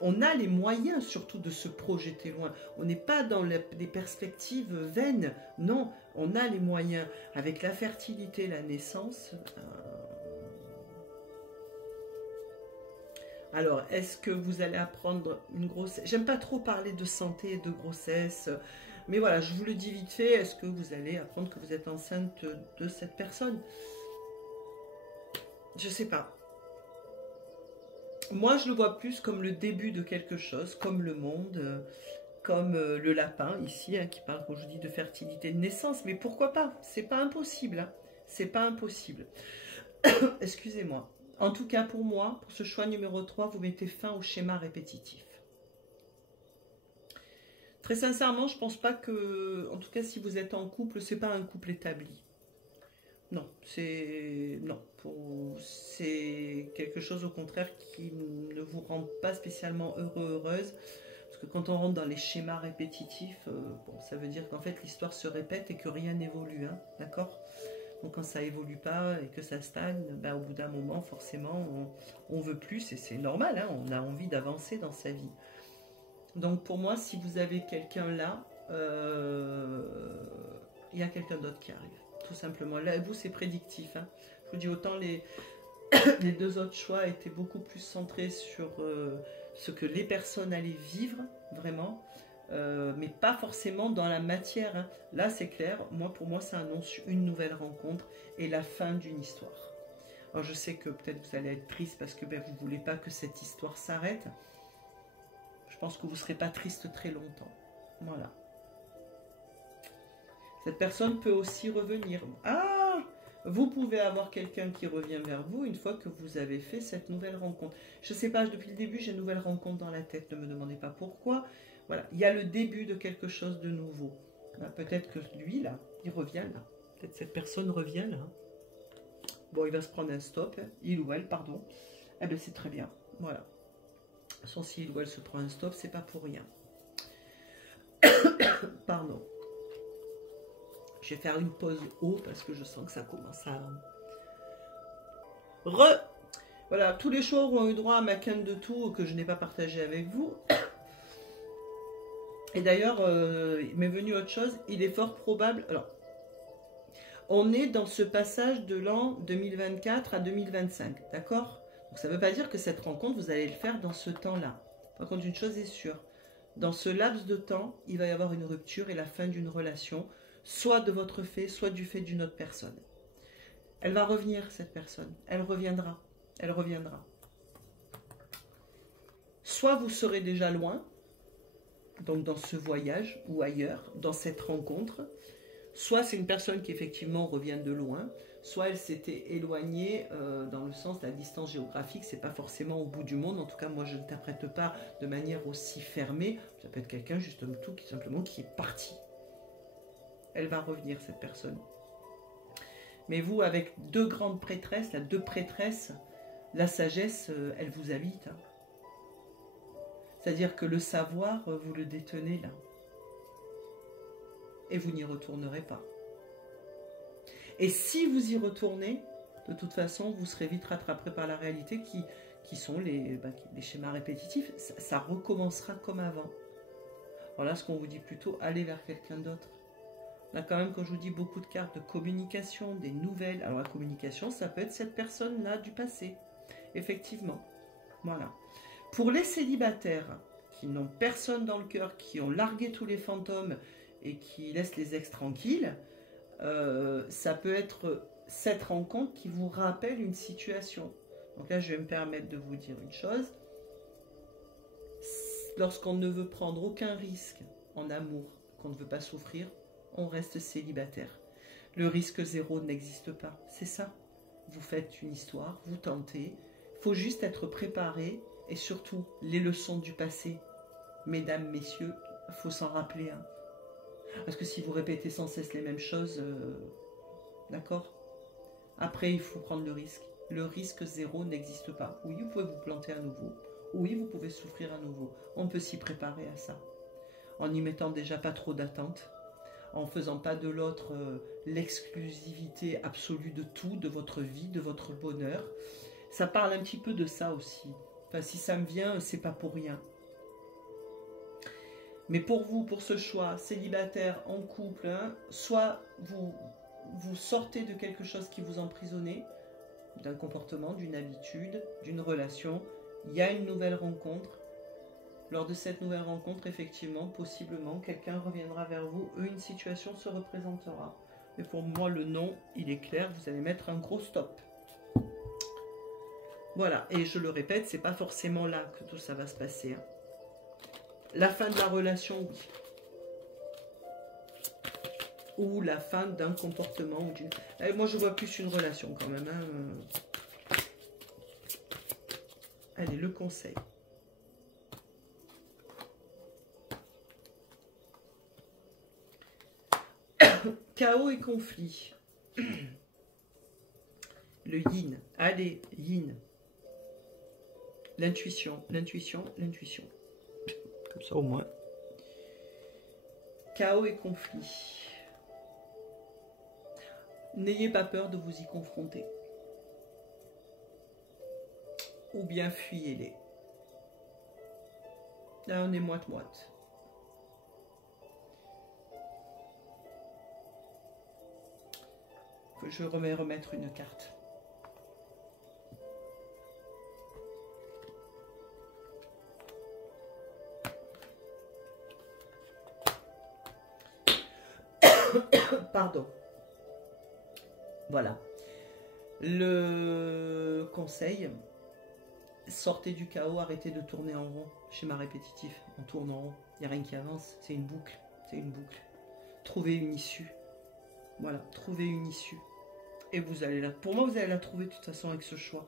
On a les moyens surtout de se projeter loin. On n'est pas dans des perspectives vaines. Non, on a les moyens. Avec la fertilité, la naissance. Alors, est-ce que vous allez apprendre une grossesse? J'aime pas trop parler de santé et de grossesse. Mais voilà, je vous le dis vite fait. Est-ce que vous allez apprendre que vous êtes enceinte de cette personne? Je sais pas. Moi, je le vois plus comme le début de quelque chose, comme le monde, comme le lapin ici, hein, qui parle, quand je dis, de fertilité, de naissance. Mais pourquoi pas? C'est pas impossible. Hein. C'est pas impossible. Excusez-moi. En tout cas, pour moi, pour ce choix numéro 3, vous mettez fin au schéma répétitif. Très sincèrement, je pense pas que, en tout cas, si vous êtes en couple, c'est pas un couple établi. Non, c'est quelque chose au contraire qui ne vous rend pas spécialement heureux, heureuse. Parce que quand on rentre dans les schémas répétitifs, bon, ça veut dire qu'en fait l'histoire se répète et que rien n'évolue, hein, d'accord? Donc quand ça évolue pas et que ça stagne, ben, au bout d'un moment, forcément, on veut plus et c'est normal, hein, on a envie d'avancer dans sa vie. Donc pour moi, si vous avez quelqu'un là, il y a quelqu'un d'autre qui arrive. Tout simplement. Là, vous, c'est prédictif. Hein. Je vous dis, autant les deux autres choix étaient beaucoup plus centrés sur ce que les personnes allaient vivre, vraiment, mais pas forcément dans la matière. Hein. Là, c'est clair. Pour moi, ça annonce une nouvelle rencontre et la fin d'une histoire. Alors, je sais que peut-être vous allez être triste parce que ben, vous ne voulez pas que cette histoire s'arrête. Je pense que vous ne serez pas triste très longtemps. Voilà. Cette personne peut aussi revenir. Ah, vous pouvez avoir quelqu'un qui revient vers vous une fois que vous avez fait cette nouvelle rencontre. Je ne sais pas, depuis le début, j'ai une nouvelle rencontre dans la tête. Ne me demandez pas pourquoi. Voilà, il y a le début de quelque chose de nouveau. Peut-être que lui, là, il revient là. Peut-être cette personne revient là. Bon, il va se prendre un stop. Il ou elle, pardon. Eh bien, c'est très bien. Voilà. De toute façon, si il ou elle se prend un stop, c'est pas pour rien. Pardon. Je vais faire une pause haut parce que je sens que ça commence à... Voilà, tous les choix ont eu droit à ma canne de tout que je n'ai pas partagé avec vous. Et d'ailleurs, il m'est venu autre chose, il est fort probable... Alors, on est dans ce passage de l'an 2024 à 2025, d'accord? Donc ça ne veut pas dire que cette rencontre, vous allez le faire dans ce temps-là. Par contre, une chose est sûre, dans ce laps de temps, il va y avoir une rupture et la fin d'une relation, soit de votre fait, soit du fait d'une autre personne. Elle va revenir, cette personne. Elle reviendra. Elle reviendra. Soit vous serez déjà loin, donc dans ce voyage ou ailleurs, dans cette rencontre, soit c'est une personne qui effectivement revient de loin, soit elle s'était éloignée dans le sens de la distance géographique, c'est pas forcément au bout du monde, en tout cas moi je n'interprète pas de manière aussi fermée, ça peut être quelqu'un justement tout simplement qui est parti. Elle va revenir cette personne. Mais vous avec deux grandes prêtresses, là, deux prêtresses, la sagesse elle vous habite. Hein. C'est-à-dire que le savoir vous le détenez là. Et vous n'y retournerez pas. Et si vous y retournez, de toute façon, vous serez vite rattrapé par la réalité qui sont les schémas répétitifs. Ça recommencera comme avant. Voilà ce qu'on vous dit plutôt, allez vers quelqu'un d'autre. Là quand même, quand je vous dis beaucoup de cartes de communication, des nouvelles. Alors la communication, ça peut être cette personne-là du passé. Effectivement. Voilà. Pour les célibataires qui n'ont personne dans le cœur, qui ont largué tous les fantômes et qui laissent les ex tranquilles, ça peut être cette rencontre qui vous rappelle une situation. Donc là, je vais me permettre de vous dire une chose. Lorsqu'on ne veut prendre aucun risque en amour, qu'on ne veut pas souffrir, on reste célibataire. Le risque zéro n'existe pas. C'est ça. Vous faites une histoire, vous tentez. Il faut juste être préparé et surtout les leçons du passé. Mesdames, messieurs, il faut s'en rappeler. Hein. Parce que si vous répétez sans cesse les mêmes choses, d'accord? Après, il faut prendre le risque. Le risque zéro n'existe pas. Oui, vous pouvez vous planter à nouveau. Oui, vous pouvez souffrir à nouveau. On peut s'y préparer à ça. En n'y mettant déjà pas trop d'attentes. En faisant pas de l'autre l'exclusivité absolue de tout, de votre vie, de votre bonheur. Ça parle un petit peu de ça aussi. Enfin, si ça me vient, c'est pas pour rien. Mais pour vous, pour ce choix, célibataire, en couple, hein, soit vous sortez de quelque chose qui vous emprisonnait, d'un comportement, d'une habitude, d'une relation, il y a une nouvelle rencontre. Lors de cette nouvelle rencontre, effectivement, possiblement, quelqu'un reviendra vers vous, une situation se représentera. Mais pour moi, le non, il est clair, vous allez mettre un gros stop. Voilà, et je le répète, c'est pas forcément là que tout ça va se passer. Hein. La fin de la relation, oui. Ou la fin d'un comportement. Ou d'une... Moi, je vois plus une relation quand même. Hein. Allez, le conseil. Chaos et conflit. Le yin. Allez, yin. L'intuition, l'intuition, l'intuition. Comme ça au moins. Chaos et conflit. N'ayez pas peur de vous y confronter. Ou bien fuyez-les. Là, on est moite-moite. Je vais remettre une carte. Pardon. Voilà. Le conseil, sortez du chaos, arrêtez de tourner en rond. Schéma répétitif, on tourne en rond. Il n'y a rien qui avance, c'est une boucle. C'est une boucle. Trouvez une issue. Voilà, trouvez une issue. Et vous allez là. Pour moi, vous allez la trouver de toute façon avec ce choix.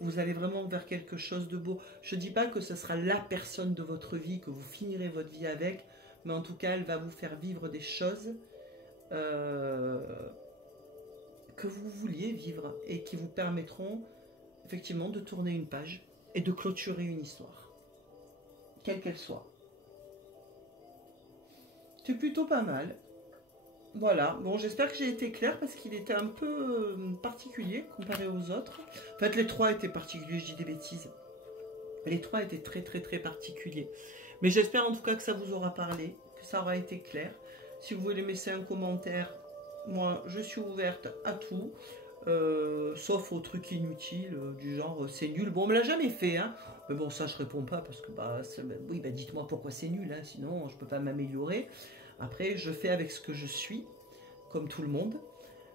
Vous allez vraiment vers quelque chose de beau. Je ne dis pas que ce sera la personne de votre vie, que vous finirez votre vie avec, mais en tout cas, elle va vous faire vivre des choses que vous vouliez vivre et qui vous permettront effectivement de tourner une page et de clôturer une histoire, quelle qu'elle soit. C'est plutôt pas mal. Voilà, bon, j'espère que j'ai été claire parce qu'il était un peu particulier comparé aux autres. En fait, les trois étaient particuliers, je dis des bêtises. Les trois étaient très très très particuliers. Mais j'espère en tout cas que ça vous aura parlé, que ça aura été clair. Si vous voulez laisser un commentaire, moi je suis ouverte à tout. Sauf aux trucs inutiles du genre c'est nul. Bon, on me l'a jamais fait, hein. Mais bon, ça je réponds pas parce que oui, dites-moi pourquoi c'est nul, hein, sinon je peux pas m'améliorer. Après, je fais avec ce que je suis, comme tout le monde.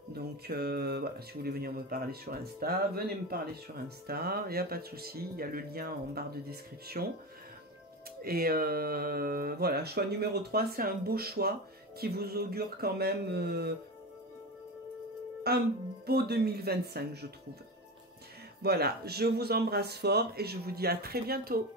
Donc voilà, si vous voulez venir me parler sur Insta, venez me parler sur Insta, il n'y a pas de souci, il y a le lien en barre de description. Et voilà, choix numéro 3, c'est un beau choix qui vous augure quand même un beau 2025, je trouve. Voilà, je vous embrasse fort et je vous dis à très bientôt.